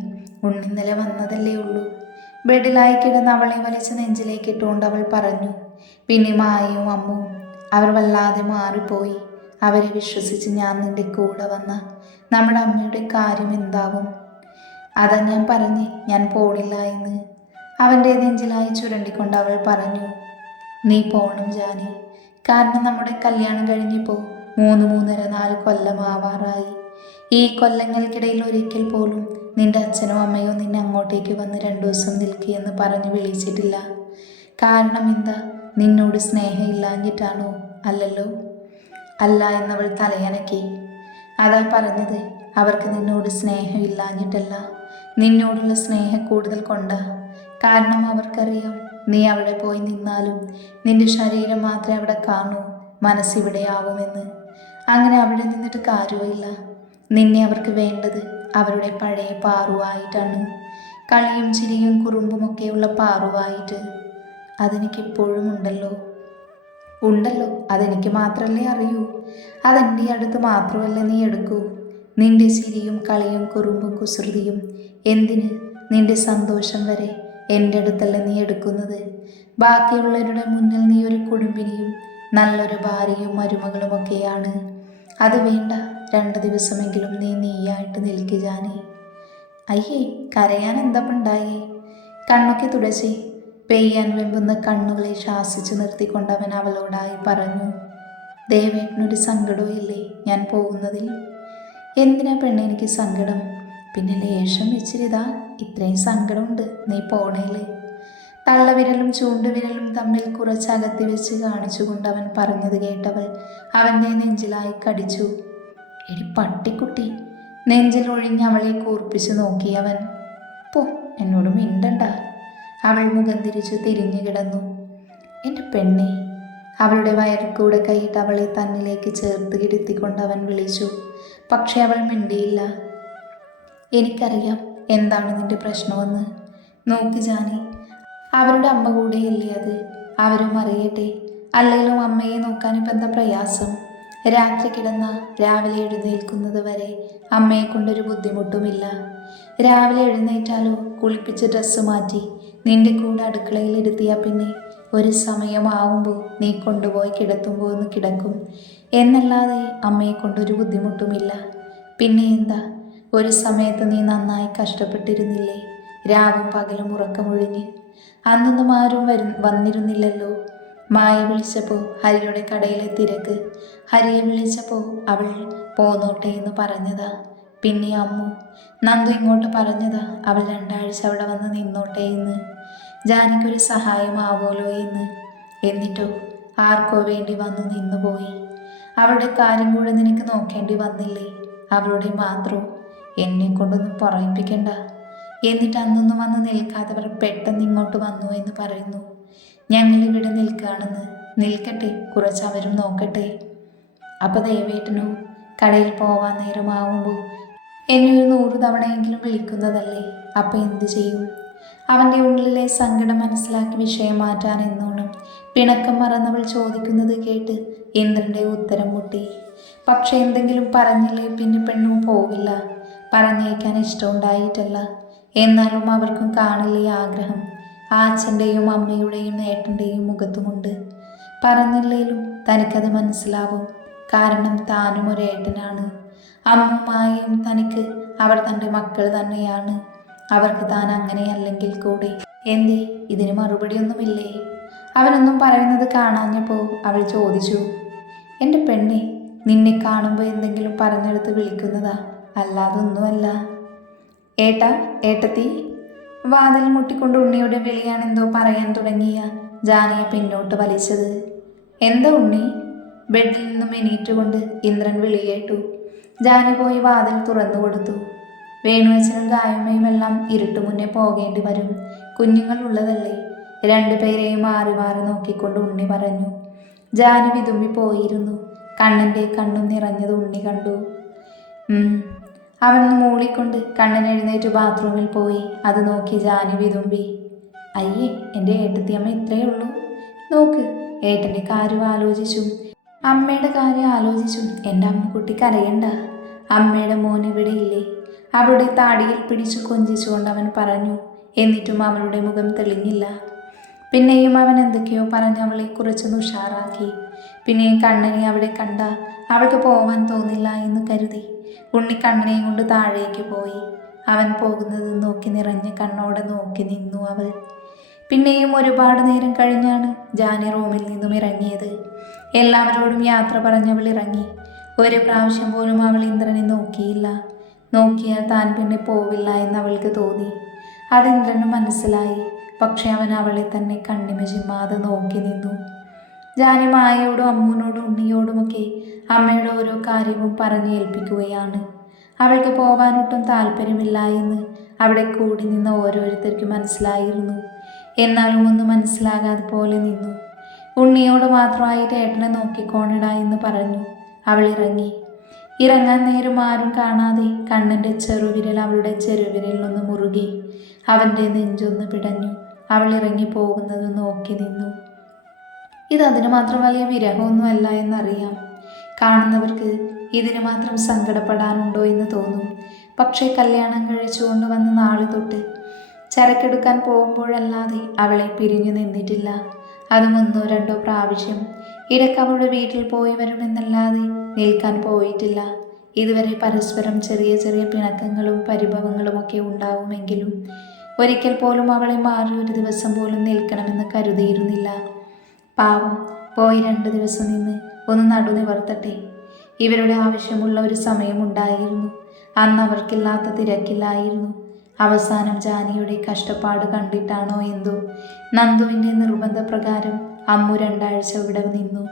ഉണ്ണിന്നലെ വന്നതല്ലേ ഉള്ളൂ. ബെഡിലായി കിടന്ന് അവളെ വലിച്ച് നെഞ്ചിലേക്ക് ഇട്ടുകൊണ്ട് അവൾ പറഞ്ഞു. പിന്നെ മായയും അമ്മും അവർ വല്ലാതെ മാറിപ്പോയി. അവരെ വിശ്വസിച്ച് ഞാൻ നിന്റെ കൂടെ വന്ന നമ്മുടെ അമ്മയുടെ കാര്യം എന്താവും? അതാ ഞാൻ പറഞ്ഞേ ഞാൻ പോണില്ല എന്ന്. അവൻ്റെ നെഞ്ചിലായി ചുരണ്ടിക്കൊണ്ട് അവൾ പറഞ്ഞു. നീ പോണം ജാനി. കാരണം നമ്മുടെ കല്യാണം കഴിഞ്ഞപ്പോൾ 3-3.5-4 കൊല്ലമാവാറായി. ഈ കൊല്ലങ്ങൾക്കിടയിൽ ഒരിക്കൽ പോലും നിന്റെ അച്ഛനോ അമ്മയോ നിന്നെ അങ്ങോട്ടേക്ക് വന്ന് 2 ദിവസം നിൽക്കുകയെന്ന് പറഞ്ഞ് വിളിച്ചിട്ടില്ല. കാരണം എന്താ? നിന്നോട് സ്നേഹമില്ലാഞ്ഞിട്ടാണോ? അല്ലല്ലോ. അല്ല എന്നവൾ തലയനക്കി. അതാ പറഞ്ഞത്, അവർക്ക് നിന്നോട് സ്നേഹമില്ലാഞ്ഞിട്ടല്ല, നിന്നോടുള്ള സ്നേഹം കൂടുതൽ കൊണ്ടാ. കാരണം അവർക്കറിയാം നീ അവിടെ പോയി നിന്നാലും നിന്റെ ശരീരം മാത്രമേ അവിടെ കാണൂ, മനസ്സിവിടെയാവുമെന്ന്. അങ്ങനെ അവിടെ നിന്നിട്ട് കാര്യമില്ല. നിന്നെ അവർക്ക് വേണ്ടത് അവരുടെ പഴയ പാറുവായിട്ടാണ്. കളിയും ചിരിയും കുറുമ്പുമൊക്കെയുള്ള പാറുവായിട്ട്. അതെനിക്കിപ്പോഴും ഉണ്ടല്ലോ. അതെനിക്ക് മാത്രമല്ലേ അറിയൂ. അതെൻ്റെ അടുത്ത് മാത്രമല്ല നീ എടുക്കൂ. നിന്റെ ചിരിയും കളിയും കുറുമ്പും കുസൃതിയും എന്തിന്? നിന്റെ സന്തോഷം വരെ എൻ്റെ അടുത്തല്ല നീ എടുക്കുന്നത്. ബാക്കിയുള്ളവരുടെ മുന്നിൽ നീ ഒരു കുടുംബിനിയും നല്ലൊരു ഭാര്യയും മരുമകളുമൊക്കെയാണ്. അത് വേണ്ട. 2 ദിവസമെങ്കിലും നീയായിട്ട് നിൽക്കുക ജാനി. അയ്യേ, കരയാൻ എന്താപ്പുണ്ടായേ? കണ്ണൊക്കെ തുടച്ചേ. പെയ്യാൻ വെമ്പുന്ന കണ്ണുകളെ ശാസിച്ചു നിർത്തിക്കൊണ്ടവൻ അവളോടായി പറഞ്ഞു. ദേവേട്ടനൊരു സങ്കടവും ഇല്ലേ ഞാൻ പോകുന്നതിൽ? എന്തിനാ പെണ്ണെ എനിക്ക് സങ്കടം? പിന്നെ ലേശം വെച്ചിരിതാ ഇത്രയും സങ്കടമുണ്ട് നീ പോണേല്. തള്ളവിരലും ചൂണ്ടുവിരലും തമ്മിൽ കുറച്ചകത്തി വെച്ച് കാണിച്ചുകൊണ്ട് അവൻ പറഞ്ഞത് കേട്ടവൾ അവൻ്റെ നെഞ്ചിലായി കടിച്ചു. എടി പട്ടിക്കുട്ടി. നെഞ്ചിൽ ഒഴിഞ്ഞ് അവളെ കൂർപ്പിച്ച് നോക്കിയവൻ. പോ, എന്നോട് മിണ്ടണ്ട. അവൾ മുഖം തിരിഞ്ഞു കിടന്നു. എൻ്റെ പെണ്ണെ. അവളുടെ വയർക്കൂടെ കൈയിട്ട് അവളെ തന്നിലേക്ക് ചേർത്ത് കിടത്തിക്കൊണ്ട് അവൻ വിളിച്ചു. പക്ഷെ അവൾ മിണ്ടിയില്ല. എനിക്കറിയാം എന്താണ് നിന്റെ പ്രശ്നമെന്ന്. നോക്ക് ജാനി, അവരുടെ അമ്മ കൂടെയല്ലേ അത്. അവരും അറിയട്ടെ. അല്ലെങ്കിലും അമ്മയെ നോക്കാൻ ഇപ്പം എന്താ പ്രയാസം? രാത്രി കിടന്ന രാവിലെ എഴുന്നേൽക്കുന്നത് വരെ അമ്മയെ കൊണ്ടൊരു ബുദ്ധിമുട്ടുമില്ല. രാവിലെ എഴുന്നേറ്റാലോ കുളിപ്പിച്ച് ഡ്രസ്സ് മാറ്റി നിന്റെ കൂടെ അടുക്കളയിൽ ഇരുത്തിയാൽ പിന്നെ ഒരു സമയമാവുമ്പോൾ നീ കൊണ്ടുപോയി കിടത്തുമ്പോൾ ഒന്ന് കിടക്കും എന്നല്ലാതെ അമ്മയെ കൊണ്ടൊരു ബുദ്ധിമുട്ടുമില്ല. പിന്നെ എന്താ, ഒരു സമയത്ത് നീ നന്നായി കഷ്ടപ്പെട്ടിരുന്നില്ലേ? രാവും പകലും ഉറക്കമൊഴിഞ്ഞ്. അന്നൊന്നും ആരും വന്നിരുന്നില്ലല്ലോ. മായ വിളിച്ചപ്പോൾ ഹരിയുടെ കടയിലെ തിരക്ക്. ഹരിയെ വിളിച്ചപ്പോൾ അവൾ പോന്നോട്ടെ എന്ന് പറഞ്ഞതാ. പിന്നെ അമ്മു നന്ദു ഇങ്ങോട്ട് പറഞ്ഞതാ അവൾ 2 ആഴ്ച അവിടെ വന്ന് നിന്നോട്ടെ എന്ന്. ജാനിക്കൊരു സഹായമാവുമല്ലോ എന്ന്. എന്നിട്ടോ ആർക്കോ വേണ്ടി വന്നു നിന്നുപോയി. അവളുടെ കാര്യം കൂടെ നിനക്ക് നോക്കേണ്ടി വന്നില്ലേ? അവളുടെ മാത്രം. എന്നെ കൊണ്ടൊന്നും പറയിപ്പിക്കണ്ട. എന്നിട്ട് അന്നൊന്നും വന്ന് നിൽക്കാത്തവർ പെട്ടെന്ന് ഇങ്ങോട്ട് വന്നു എന്ന് പറയുന്നു. ഞങ്ങളിവിടെ നിൽക്കുകയാണെന്ന്. നിൽക്കട്ടെ, കുറച്ച് അവരും നോക്കട്ടെ. അപ്പം ദേവേട്ടനോ? കടയിൽ പോവാൻ നേരമാവുമ്പോൾ എന്നെ ഒരു 100 തവണയെങ്കിലും വിളിക്കുന്നതല്ലേ? അപ്പം എന്തു ചെയ്യും? അവൻ്റെ ഉള്ളിലെ സങ്കടം മനസ്സിലാക്കി വിഷയം മാറ്റാൻ എന്നോണം പിണക്കം മറന്നവൾ ചോദിക്കുന്നത് കേട്ട് ഇന്ദ്രൻ്റെ ഉത്തരം മുട്ടി. പക്ഷെ എന്തെങ്കിലും പറഞ്ഞില്ലേ പിന്നെ പെണ്ണും പോവില്ല. പറഞ്ഞേക്കാൻ ഇഷ്ടമുണ്ടായിട്ടല്ല, എന്നാലും അവർക്കും കാണില്ലേ ആഗ്രഹം. ആ അച്ഛൻ്റെയും അമ്മയുടെയും ഏട്ടൻ്റെയും മുഖത്തുമുണ്ട്. പറഞ്ഞില്ലേലും തനിക്കത് മനസ്സിലാവും. കാരണം താനും ഒരു ഏട്ടനാണ്. അമ്മുമായും തനിക്ക് അവർ തൻ്റെ മക്കൾ തന്നെയാണ്. അവർക്ക് താൻ അങ്ങനെയല്ലെങ്കിൽ കൂടെ എന്തേ ഇതിന് മറുപടിയൊന്നുമില്ലേ? അവനൊന്നും പറയുന്നത് കാണാഞ്ഞപ്പോൾ അവൾ ചോദിച്ചു, എൻ്റെ പെണ്ണെ, നിന്നെ കാണുമ്പോൾ എന്തെങ്കിലും പറഞ്ഞെടുത്ത് വിളിക്കുന്നതാ, അല്ലാതൊന്നുമല്ല. ഏട്ടാ, ഏട്ടത്തി. വാതിൽ മുട്ടിക്കൊണ്ട് ഉണ്ണിയുടെ വിളിയാണെന്തോ പറയാൻ തുടങ്ങിയ ജാനയെ പിന്നോട്ട് വലിച്ചത്. എന്താ ഉണ്ണി? ബെഡിൽ നിന്നും എണീറ്റുകൊണ്ട് ഇന്ദ്രൻ വിളി കേട്ടു. ജാനി പോയി വാതിൽ തുറന്നു കൊടുത്തു. വേണുവച്ചനും ഗായമ്മയും എല്ലാം ഇരുട്ടു മുന്നേ പോകേണ്ടി വരും. കുഞ്ഞുങ്ങൾ ഉള്ളതല്ലേ? രണ്ടുപേരെയും മാറി മാറി നോക്കിക്കൊണ്ട് ഉണ്ണി പറഞ്ഞു. ജാനി വിതുമ്പി പോയിരുന്നു. കണ്ണൻ്റെ കണ്ണും നിറഞ്ഞത് ഉണ്ണി കണ്ടു. അവനൊന്ന് മൂളിക്കൊണ്ട് കണ്ണൻ എഴുന്നേറ്റ് ബാത്റൂമിൽ പോയി. അത് നോക്കി ജാനി വിതുമ്പി. അയ്യേ, എൻ്റെ ഏട്ടത്തിയമ്മ ഇത്രയേ ഉള്ളൂ. നോക്ക്, ഏട്ടൻ്റെ കാര്യം ആലോചിച്ചും അമ്മയുടെ കാര്യം ആലോചിച്ചും എൻ്റെ അമ്മക്കുട്ടി കരയണ്ട. അമ്മയുടെ മോൻ ഇവിടെ ഇല്ലേ? അവളുടെ താടിയിൽ പിടിച്ചു കൊഞ്ചിച്ചുകൊണ്ട് അവൻ പറഞ്ഞു. എന്നിട്ടും അവളുടെ മുഖം തെളിഞ്ഞില്ല. പിന്നെയും അവൻ എന്തൊക്കെയോ പറഞ്ഞ് അവളെ കുറച്ചൊന്ന് ഉഷാറാക്കി. പിന്നെയും കണ്ണനെ അവിടെ കണ്ട അവൾക്ക് പോവാൻ തോന്നില്ല എന്ന് കരുതി ഉണ്ണി കണ്ണനെയും കൊണ്ട് താഴേക്ക് പോയി. അവൻ പോകുന്നത് നോക്കി നിറഞ്ഞ കണ്ണോടെ നോക്കി നിന്നു അവൾ. പിന്നെയും ഒരുപാട് നേരം കഴിഞ്ഞാണ് ജാനി റൂമിൽ നിന്നും ഇറങ്ങിയത്. എല്ലാവരോടും യാത്ര പറഞ്ഞവൾ ഇറങ്ങി. ഒരു പ്രാവശ്യം പോലും അവൾ ഇന്ദ്രനെ നോക്കിയില്ല. നോക്കിയാൽ താൻ പിന്നെ പോവില്ല എന്ന് അവൾക്ക് തോന്നി. അത് ഇന്ദ്രന് മനസ്സിലായി. പക്ഷെ അവൻ അവളെ തന്നെ കണ്ണിമ ചിമ്മാതെ നോക്കി നിന്നു. ജാനി മായയോടും അമ്മൂനോടും ഉണ്ണിയോടുമൊക്കെ അമ്മയുടെ ഓരോ കാര്യവും പറഞ്ഞു ഏൽപ്പിക്കുകയാണ്. അവൾക്ക് പോകാനൊട്ടും താല്പര്യമില്ല എന്ന് അവിടെ കൂടി നിന്ന ഓരോരുത്തർക്കും മനസ്സിലായിരുന്നു. എന്നാലും ഒന്നും മനസ്സിലാകാതെ പോലെ നിന്നു. ഉണ്ണിയോട് മാത്രമായിട്ട് ഏട്ടനെ നോക്കിക്കോണടാ എന്ന് പറഞ്ഞു അവൾ ഇറങ്ങി. ഇറങ്ങാൻ നേരം ആരും കാണാതെ കണ്ണൻ്റെ ചെറുവിരൽ അവളുടെ ചെറുവിരലിലൊന്ന് മുറുകി. അവൻ്റെ നെഞ്ചൊന്ന് പിടഞ്ഞു. അവൾ ഇറങ്ങി പോകുന്നത് നോക്കി നിന്നു. ഇതതിന് മാത്രം വലിയ വിരഹമൊന്നുമല്ല എന്നറിയാം. കാണുന്നവർക്ക് ഇതിന് മാത്രം സങ്കടപ്പെടാനുണ്ടോ എന്ന് തോന്നും. പക്ഷേ കല്യാണം കഴിച്ചുകൊണ്ട് വന്ന നാളെ തൊട്ട് ചരക്കെടുക്കാൻ പോകുമ്പോഴല്ലാതെ അവളെ പിരിഞ്ഞു നിന്നിട്ടില്ല. അതും 1-2 പ്രാവശ്യം. ഇടയ്ക്ക് അവളുടെ വീട്ടിൽ പോയി വരുമെന്നല്ലാതെ നിൽക്കാൻ പോയിട്ടില്ല. ഇതുവരെ പരസ്പരം ചെറിയ ചെറിയ പിണക്കങ്ങളും പരിഭവങ്ങളുമൊക്കെ ഉണ്ടാവുമെങ്കിലും ഒരിക്കൽ പോലും അവളെ മാറി ഒരു ദിവസം പോലും നിൽക്കണമെന്ന് കരുതിയിരുന്നില്ല. പാവം, പോയി 2 ദിവസം നിന്ന് ഒന്ന് നടു നിവർത്തട്ടെ. ഇവരുടെ ആവശ്യമുള്ള ഒരു സമയമുണ്ടായിരുന്നു. അന്ന് അവർക്കില്ലാത്ത തിരക്കില്ലായിരുന്നു. അവസാനം ജാനിയുടെ കഷ്ടപ്പാട് കണ്ടിട്ടാണോ എന്തോ നന്ദുവിൻ്റെ നിർബന്ധപ്രകാരം അമ്മു 2 ആഴ്ച ഇവിടെ നിന്നു.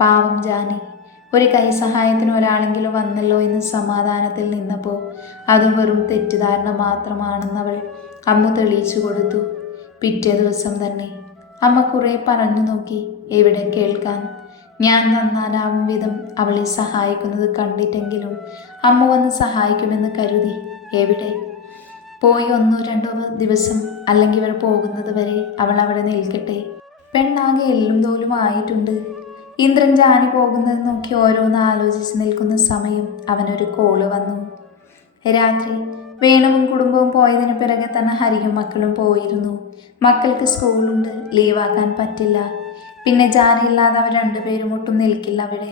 പാവം ജാനി. ഒരു കൈ സഹായത്തിന് ഒരാളെങ്കിലും വന്നല്ലോ എന്ന് സമാധാനത്തിൽ നിന്നപ്പോൾ അതും വെറും തെറ്റിദ്ധാരണ മാത്രമാണെന്നവൾ അമ്മു തെളിയിച്ചു കൊടുത്തു. പിറ്റേ ദിവസം തന്നെ അമ്മ കുറേ പറഞ്ഞു നോക്കി. എവിടെ കേൾക്കാൻ? ഞാൻ നന്നാലാവും വിധം അവളെ സഹായിക്കുന്നത് കണ്ടിട്ടെങ്കിലും അമ്മ വന്ന് സഹായിക്കുമെന്ന് കരുതി. എവിടെ? പോയി 1-2 ദിവസം, അല്ലെങ്കിൽ ഇവർ പോകുന്നത് വരെ അവൾ അവിടെ നിൽക്കട്ടെ. പെണ്ണാകെ എല്ലും തോലും ആയിട്ടുണ്ട്. ഇന്ദ്രൻ ജാനി പോകുന്നത് നോക്കി ഓരോന്ന് ആലോചിച്ച് നിൽക്കുന്ന സമയം അവനൊരു കോള് വന്നു. രാത്രി വേണുവും കുടുംബവും പോയതിന് പിറകെ തന്നെ ഹരിയും മക്കളും പോയിരുന്നു. മക്കൾക്ക് സ്കൂളുണ്ട്, ലീവാക്കാൻ പറ്റില്ല. പിന്നെ ജാനി ഇല്ലാതെ അവർ 2 പേരും ഒട്ടും നിൽക്കില്ല അവിടെ.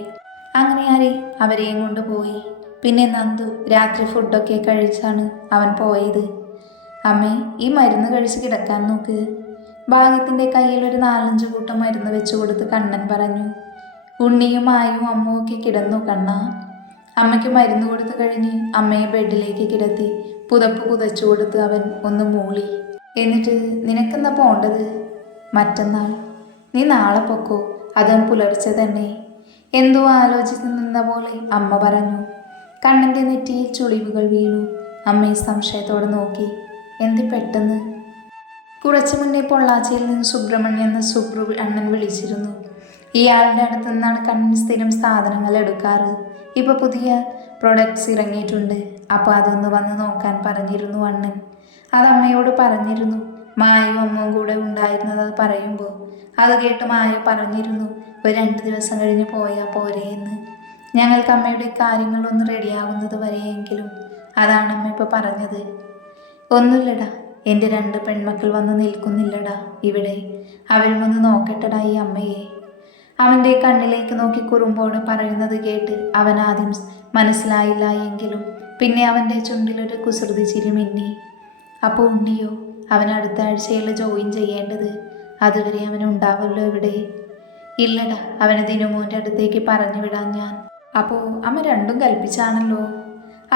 അങ്ങനെ ഹരി അവരെയും കൊണ്ട് പോയി. പിന്നെ നന്ദു രാത്രി ഫുഡൊക്കെ കഴിച്ചാണ് അവൻ പോയത്. അമ്മേ, ഈ മരുന്ന് കഴിച്ച് കിടക്കാൻ നോക്ക്. ഭാഗ്യത്തിൻ്റെ കയ്യിൽ ഒരു 4-5 കൂട്ടം മരുന്ന് വെച്ചു കൊടുത്ത് കണ്ണൻ പറഞ്ഞു. ഉണ്ണിയും ആയും അമ്മുവൊക്കെ കിടന്നു കണ്ണാ. അമ്മയ്ക്ക് മരുന്ന് കൊടുത്തു കഴിഞ്ഞ് അമ്മയെ ബെഡിലേക്ക് കിടത്തി പുതപ്പ് പുതച്ചു കൊടുത്ത് അവൻ ഒന്ന് മൂളി. എന്നിട്ട് നിനക്കെന്താ പോണ്ടത്? മറ്റന്നാൾ. നീ നാളെ പൊക്കോ, അതും പുലർച്ചെ തന്നെ. എന്തോ ആലോചിച്ച് നിന്ന പോലെ അമ്മ പറഞ്ഞു. കണ്ണൻ്റെ നെറ്റിയിൽ ചുളിവുകൾ വീണു. അമ്മയെ സംശയത്തോടെ നോക്കി. എന്ത് പെട്ടെന്ന്? കുറച്ചു മുന്നേ പൊള്ളാച്ചിയിൽ നിന്ന് സുബ്രഹ്മണ്യൻ എന്ന സുബ്രു അണ്ണൻ വിളിച്ചിരുന്നു. ഇയാളുടെ അടുത്ത് നിന്നാണ് കണ്ണൻ സ്ഥിരം സാധനങ്ങൾ എടുക്കാറ്. ഇപ്പോൾ പുതിയ പ്രൊഡക്ട്സ് ഇറങ്ങിയിട്ടുണ്ട്. അപ്പോൾ അതൊന്ന് വന്ന് നോക്കാൻ പറഞ്ഞിരുന്നു അണ്ണൻ. അത് അമ്മയോട് പറഞ്ഞിരുന്നു. മായയും അമ്മവും കൂടെ ഉണ്ടായിരുന്നത് അത് പറയുമ്പോൾ അത് കേട്ട് മായ പറഞ്ഞിരുന്നു, ഒരു 2 ദിവസം കഴിഞ്ഞ് പോയാൽ പോരെ എന്ന്. ഞങ്ങൾക്ക് അമ്മയുടെ കാര്യങ്ങളൊന്ന് റെഡിയാവുന്നത് വരെയെങ്കിലും. അതാണ് അമ്മ ഇപ്പോൾ പറഞ്ഞത്. ഒന്നുമില്ലടാ, എൻ്റെ 2 പെൺമക്കൾ വന്ന് നിൽക്കുന്നില്ലടാ ഇവിടെ. അവരും ഒന്ന് നോക്കട്ടടാ ഈ അമ്മയെ. അവൻ്റെ കണ്ണിലേക്ക് നോക്കി കുറുമ്പോട് പറയുന്നത് കേട്ട് അവൻ ആദ്യം മനസ്സിലായില്ല എങ്കിലും പിന്നെ അവൻ്റെ ചുണ്ടിലൊരു കുസൃതി ചിരി മിന്നി. അപ്പോൾ ഉണ്ണിയോ? അവൻ അടുത്ത ആഴ്ചയിൽ ജോയിൻ ചെയ്യേണ്ടത്. അതുവരെ അവനുണ്ടാവല്ലോ ഇവിടെ. ഇല്ലടാ, അവന് ദിനുമോൻ്റെ അടുത്തേക്ക് പറഞ്ഞു വിടാൻ ഞാൻ. അപ്പോൾ അമ്മ രണ്ടും കൽപ്പിച്ചാണല്ലോ.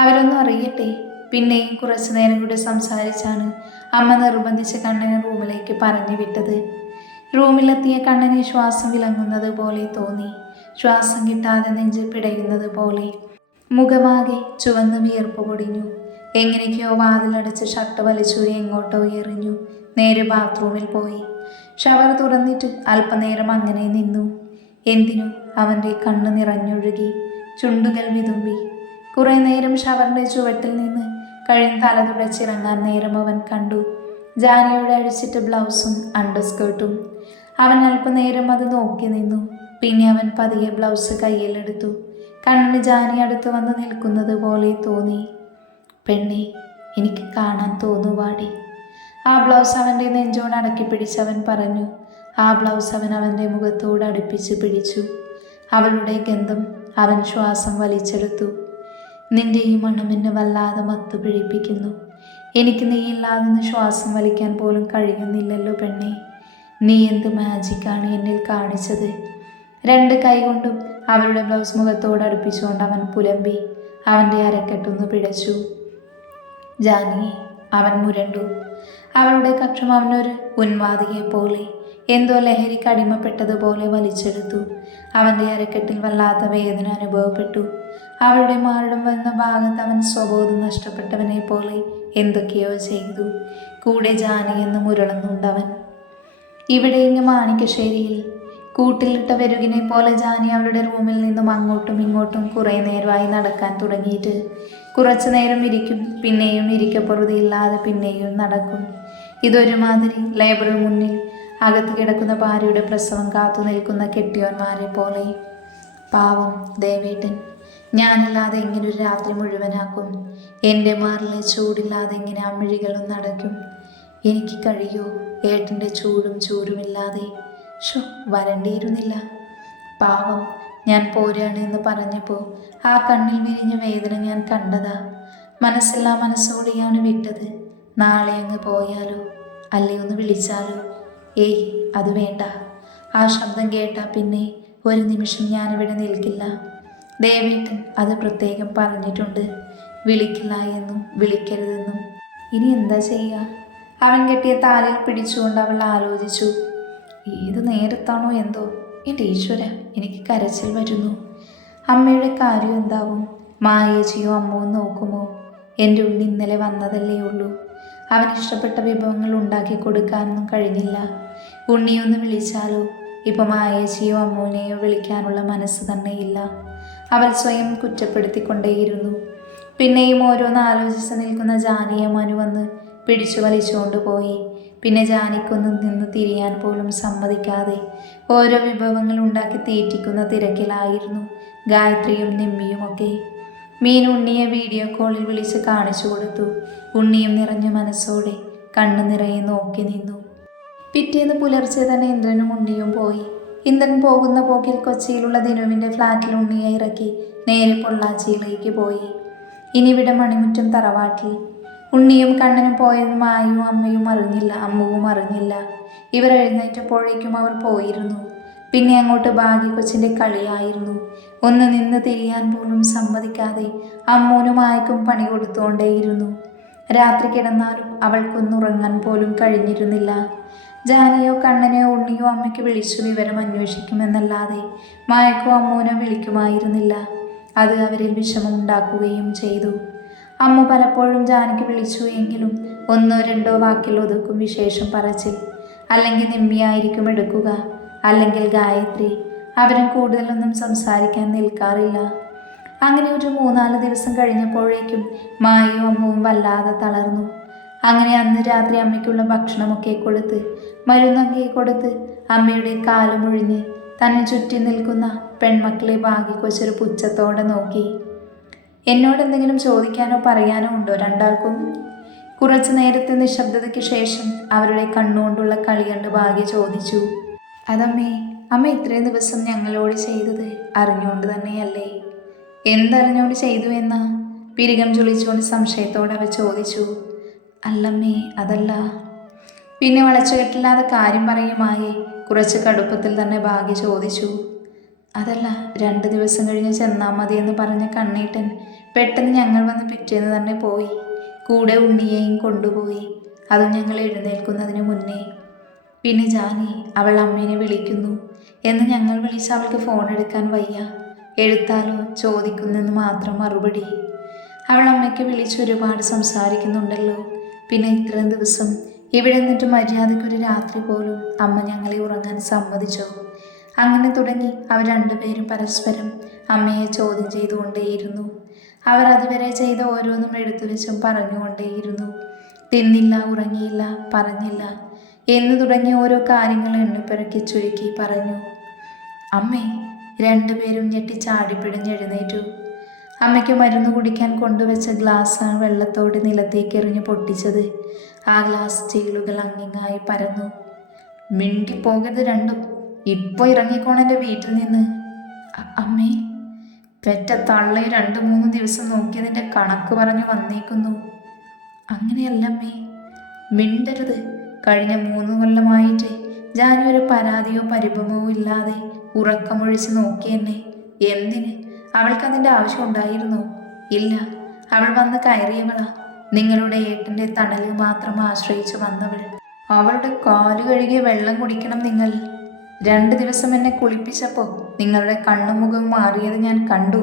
അവരൊന്നും അറിയട്ടെ. പിന്നെയും കുറച്ചു നേരം കൂടെ സംസാരിച്ചാണ് അമ്മ നിർബന്ധിച്ച് കണ്ണനെ റൂമിലേക്ക് പറഞ്ഞു വിട്ടത്. റൂമിലെത്തിയ കണ്ണനെ ശ്വാസം വിലങ്ങുന്നത് പോലെ തോന്നി. ശ്വാസം കിട്ടാതെ നെഞ്ച് പിടയുന്നത് പോലെ. മുഖമാകെ ചുവന്ന് വിയർപ്പ് പൊടിഞ്ഞു. എങ്ങനെയൊക്കെയോ വാതിലടച്ച് ഷർട്ട് വലിച്ചൂരി എങ്ങോട്ടോ എറിഞ്ഞു. നേരെ ബാത്റൂമിൽ പോയി. ഷവർ തുറന്നിട്ട് അല്പനേരം അങ്ങനെ നിന്നു. എന്തിനു? അവൻ്റെ കണ്ണ് നിറഞ്ഞൊഴുകി, ചുണ്ടുകൾ വിതുമ്പി. കുറെ നേരം ഷവറിൻ്റെ ചുവട്ടിൽ നിന്ന് കഴിഞ്ഞ് തല തുടച്ചിറങ്ങാൻ നേരം അവൻ കണ്ടു ജാനിയുടെ അഴിച്ചിട്ട് ബ്ലൗസും അണ്ടർസ്കേർട്ടും. അവൻ അല്പനേരം അത് നോക്കി നിന്നു. പിന്നെ അവൻ പതിയെ ബ്ലൗസ് കയ്യിലെടുത്തു. കണ്ണിന് ജാനി അടുത്ത് വന്ന് നിൽക്കുന്നത് പോലെ തോന്നി. പെണ്ണെ, എനിക്ക് കാണാൻ തോന്നുവാടി. ആ ബ്ലൗസ് അവൻ്റെ നെഞ്ചോട് അടക്കി പിടിച്ചവൻ പറഞ്ഞു. ആ ബ്ലൗസ് അവൻ്റെ മുഖത്തോട് അടുപ്പിച്ച് പിടിച്ചു. അവളുടെ ഗന്ധം അവൻ ശ്വാസം വലിച്ചെടുത്തു. നിന്റെ ഈ മണം എന്നെ വല്ലാതെ മത്തു പിടിപ്പിക്കുന്നു. എനിക്ക് നീയില്ലാതെന്ന് ശ്വാസം വലിക്കാൻ പോലും കഴിയുന്നില്ലല്ലോ പെണ്ണെ. നീ എന്ത് മാജിക്കാണ് എന്നിൽ കാണിച്ചത്. 2 കൈകൊണ്ടും അവളുടെ ബ്ലൗസ് മുഖത്തോട് അടുപ്പിച്ചുകൊണ്ട് അവൻ പുലമ്പി. അവൻ്റെ അരക്കെട്ടൊന്ന് പിടച്ചു. ജാനി, അവൻ മുരണ്ടു. അവളുടെ കക്ഷം അവനൊരു ഉന്മാദിയെ പോലെ എന്തോ ലഹരിക്ക് അടിമപ്പെട്ടതുപോലെ വലിച്ചെടുത്തു. അവൻ്റെ അരക്കെട്ടിൽ വല്ലാത്ത വേദന അനുഭവപ്പെട്ടു. അവളുടെ മാറിടം വന്ന ഭാഗത്ത് അവൻ സ്വബോധം നഷ്ടപ്പെട്ടവനെ പോലെ എന്തൊക്കെയോ ചെയ്തു. കൂടെ ജാനി എന്ന് മുരളുന്നുണ്ടവൻ. ഇവിടെ ഇങ്ങ് മാണിക്കശ്ശേരിയിൽ കൂട്ടിലിട്ട വെരുകിനെ പോലെ ജാനി അവളുടെ റൂമിൽ നിന്നും അങ്ങോട്ടും ഇങ്ങോട്ടും കുറേ നേരമായി നടക്കാൻ തുടങ്ങിയിട്ട്. കുറച്ചു നേരം ഇരിക്കും, പിന്നെയും ഇരിക്കപ്പൊറുതിയില്ലാതെ പിന്നെയും നടക്കും. ഇതൊരുമാതിരി ലേബറിന് മുന്നിൽ അകത്ത് കിടക്കുന്ന ഭാര്യയുടെ പ്രസവം കാത്തു നിൽക്കുന്ന കെട്ടിയോന്മാരെ പോലെ. പാവം ദേവേട്ടൻ, ഞാനില്ലാതെ എങ്ങനെ ഒരു രാത്രി മുഴുവനാക്കും? എൻ്റെ മാറിലെ ചൂടില്ലാതെ എങ്ങനെ അമിഴികളും നടക്കും? എനിക്ക് കഴിയോ ഏട്ടൻ്റെ ചൂടും ചൂരുമില്ലാതെ? വരണ്ടിയിരുന്നില്ല. പാവം, ഞാൻ പോരാണ് എന്ന് പറഞ്ഞപ്പോൾ ആ കണ്ണിൽ വിരിഞ്ഞ വേദന ഞാൻ കണ്ടതാ. മനസ്സില്ലാ മനസ്സോടെയാണ് വിട്ടത്. നാളെ അങ്ങ് പോയാലോ? അല്ലേ ഒന്ന് വിളിച്ചാലോ? ഏയ്, അത് വേണ്ട. ആ ശബ്ദം കേട്ടാൽ പിന്നെ ഒരു നിമിഷം ഞാനിവിടെ നിൽക്കില്ല. ദേവേട്ടൻ അത് പ്രത്യേകം പറഞ്ഞിട്ടുണ്ട്, വിളിക്കില്ല എന്നും വിളിക്കരുതെന്നും. ഇനി എന്താ ചെയ്യുക? അവൻ കെട്ടിയ താലിൽ പിടിച്ചുകൊണ്ട് അവൾ ആലോചിച്ചു. ഏത് നേരത്താണോ എന്തോ എൻ്റെ ഈശ്വര, എനിക്ക് കരച്ചിൽ വരുന്നു. അമ്മയുടെ കാര്യം എന്താവും? മായേച്ചിയോ അമ്മവും നോക്കുമോ? എൻ്റെ ഉണ്ണി ഇന്നലെ വന്നതല്ലേ ഉള്ളൂ. അവൻ ഇഷ്ടപ്പെട്ട വിഭവങ്ങൾ ഉണ്ടാക്കി കൊടുക്കാനൊന്നും കഴിഞ്ഞില്ല. ഉണ്ണിയൊന്ന് വിളിച്ചാലോ? ഇപ്പം മായേച്ചിയോ അമ്മൂനെയോ വിളിക്കാനുള്ള മനസ്സ് തന്നെയില്ല. അവൾ സ്വയം കുറ്റപ്പെടുത്തിക്കൊണ്ടേയിരുന്നു. പിന്നെയും ഓരോന്ന് ആലോചിച്ച് നിൽക്കുന്ന ജാനിയെ മനു വന്ന് പിടിച്ചു വലിച്ചുകൊണ്ട് പോയി. പിന്നെ ജാനിക്കൊന്നും നിന്ന് തിരിയാൻ പോലും സമ്മതിക്കാതെ ഓരോ വിഭവങ്ങൾ ഉണ്ടാക്കി തീറ്റിക്കുന്ന തിരക്കിലായിരുന്നു ഗായത്രിയും നിമ്മിയുമൊക്കെ. മീൻ ഉണ്ണിയെ വീഡിയോ കോളിൽ വിളിച്ച് കാണിച്ചു കൊടുത്തു. ഉണ്ണിയും നിറഞ്ഞ മനസ്സോടെ കണ്ണു നിറയെ നോക്കി നിന്നു. പിറ്റേന്ന് പുലർച്ചെ തന്നെ ഇന്ദ്രനും ഉണ്ണിയും പോയി. ഇന്ദ്രൻ പോകുന്ന പോക്കിൽ കൊച്ചിയിലുള്ള ദിനുവിൻ്റെ ഫ്ലാറ്റിൽ ഉണ്ണിയെ ഇറക്കി നേരെ പൊള്ളാച്ചിയിലേക്ക് പോയി. ഇനിവിടെ മണിമുറ്റം തറവാട്ടിൽ. ഉണ്ണിയും കണ്ണനും പോയെന്ന് മായയും അമ്മുവും അറിഞ്ഞില്ല. ഇവർ എഴുന്നേറ്റപ്പോഴേക്കും അവർ പോയിരുന്നു. പിന്നെ അങ്ങോട്ട് ഭാഗ്യക്കൊച്ചിൻ്റെ കളിയായിരുന്നു. ഒന്ന് നിന്ന് തിരിയാൻ പോലും സമ്മതിക്കാതെ അമ്മൂനും മായക്കും പണി കൊടുത്തുകൊണ്ടേയിരുന്നു. രാത്രി കിടന്നാലും അവൾക്കൊന്നുറങ്ങാൻ പോലും കഴിഞ്ഞിരുന്നില്ല. ജാനിയോ കണ്ണനെയോ ഉണ്ണിയോ അമ്മയ്ക്ക് വിളിച്ചു വിവരം അന്വേഷിക്കുമെന്നല്ലാതെ മായക്കോ അമ്മൂനോ വിളിക്കുമായിരുന്നില്ല. അത് അവരിൽ വിഷമം ഉണ്ടാക്കുകയും ചെയ്തു. അമ്മ പലപ്പോഴും ജാനിക്ക് വിളിച്ചു എങ്കിലും 1-2 വാക്കിൽ ഒതുക്കും വിശേഷം പറച്ചിൽ. അല്ലെങ്കിൽ നിമ്മിയായിരിക്കും എടുക്കുക, അല്ലെങ്കിൽ ഗായത്രി. അവരും കൂടുതലൊന്നും സംസാരിക്കാൻ നിൽക്കാറില്ല. അങ്ങനെ ഒരു 3-4 ദിവസം കഴിഞ്ഞപ്പോഴേക്കും മായയും അമ്മുവും വല്ലാതെ തളർന്നു. അങ്ങനെ അന്ന് രാത്രി അമ്മയ്ക്കുള്ള ഭക്ഷണമൊക്കെ കൊടുത്ത് മരുന്നൊക്കെ കൊടുത്ത് അമ്മയുടെ കാലുമൊഴിഞ്ഞ് തന്നെ ചുറ്റി നിൽക്കുന്ന പെൺമക്കളെ ഭാഗ്യക്കൊച്ചൊരു പുച്ഛത്തോടെ നോക്കി. എന്നോട് എന്തെങ്കിലും ചോദിക്കാനോ പറയാനോ ഉണ്ടോ രണ്ടാൾക്കും? കുറച്ചു നേരത്തെ നിശബ്ദതയ്ക്ക് ശേഷം അവരുടെ കണ്ണുകൊണ്ടുള്ള കളി കണ്ട് ഭാഗ്യ ചോദിച്ചു. അതമ്മേ, അമ്മ ഇത്രയും ദിവസം ഞങ്ങളോട് ചെയ്തത് അറിഞ്ഞുകൊണ്ട് തന്നെയല്ലേ? എന്തറിഞ്ഞുകൊണ്ട് ചെയ്തു എന്നാ? പിരികം ചുളിച്ചുകൊണ്ട് സംശയത്തോടെ അവ ചോദിച്ചു. അല്ലമ്മേ, അതല്ല. പിന്നെ വളച്ചുകെട്ടില്ലാതെ കാര്യം പറയുമായേ? കുറച്ച് കടുപ്പത്തിൽ തന്നെ ഭാഗ്യ ചോദിച്ചു. അതല്ല, 2 ദിവസം കഴിഞ്ഞ് ചെന്നാൽ മതിയെന്ന് പറഞ്ഞ കണ്ണേട്ടൻ പെട്ടെന്ന് ഞങ്ങൾ വന്ന് പിറ്റേന്ന് തന്നെ പോയി. കൂടെ ഉണ്ണിയെയും കൊണ്ടുപോയി, അതും ഞങ്ങൾ എഴുന്നേൽക്കുന്നതിന് മുന്നേ. പിന്നെ ജാനി അവൾ അമ്മേനെ വിളിക്കുന്നു എന്ന് ഞങ്ങൾ വിളിച്ച് അവൾക്ക് ഫോൺ എടുക്കാൻ വയ്യ. എടുത്താലോ ചോദിക്കുന്നെന്ന് മാത്രം മറുപടി. അവൾ അമ്മയ്ക്ക് വിളിച്ച് ഒരുപാട് സംസാരിക്കുന്നുണ്ടല്ലോ. പിന്നെ ഇത്രയും ദിവസം ഇവിടെ നിന്നിട്ട് മര്യാദയ്ക്കൊരു രാത്രി പോലും അമ്മ ഞങ്ങളെ ഉറങ്ങാൻ സമ്മതിച്ചോ? അങ്ങനെ തുടങ്ങി അവർ രണ്ടുപേരും പരസ്പരം അമ്മയെ ചോദ്യം ചെയ്തുകൊണ്ടേയിരുന്നു. അവർ അതുവരെ ചെയ്ത ഓരോന്നും എടുത്തു വെച്ചും പറഞ്ഞുകൊണ്ടേയിരുന്നു. തിന്നില്ല, ഉറങ്ങിയില്ല, പറഞ്ഞില്ല എന്ന് തുടങ്ങി ഓരോ കാര്യങ്ങൾ എണ്ണിപ്പിറക്കി ചുരുക്കി പറഞ്ഞു. അമ്മേ, രണ്ടുപേരും ഞെട്ടി ചാടിപ്പിടിഞ്ഞെഴുന്നേറ്റു. അമ്മയ്ക്ക് മരുന്ന് കുടിക്കാൻ കൊണ്ടുവച്ച ഗ്ലാസ്സാണ് വെള്ളത്തോട് നിലത്തേക്ക് എറിഞ്ഞ് പൊട്ടിച്ചത്. ആ ഗ്ലാസ് ചീളുകൾ അങ്ങിങ്ങായി പരന്നു. മിണ്ടിപ്പോകരുത് രണ്ടും, ഇപ്പോൾ ഇറങ്ങിക്കോണെൻ്റെ വീട്ടിൽ നിന്ന്. അമ്മേ, പെറ്റ തള്ളയെ 2-3 ദിവസം നോക്കിയതിൻ്റെ കണക്ക് പറഞ്ഞു വന്നേക്കുന്നു. അങ്ങനെയല്ലമ്മേ, മിണ്ടരുത്. കഴിഞ്ഞ 3 കൊല്ലമായിട്ട് ജാനി ഒരു പരാതിയോ പരിഭവമോ ഇല്ലാതെ ഉറക്കമൊഴിച്ച് നോക്കിയെന്നെ. എന്തിന്? അവൾക്കതിൻ്റെ ആവശ്യം ഉണ്ടായിരുന്നോ? ഇല്ല. അവൾ വന്ന് കയറിയവളാ. നിങ്ങളുടെ ഏട്ടൻ്റെ തണലിൽ മാത്രം ആശ്രയിച്ച് വന്നവൾ. അവളുടെ കാല് കഴുകിയ വെള്ളം കുടിക്കണം നിങ്ങൾ. 2 ദിവസം എന്നെ കുളിപ്പിച്ചപ്പോൾ നിങ്ങളുടെ കണ്ണും മുഖവും മാറിയത് ഞാൻ കണ്ടു.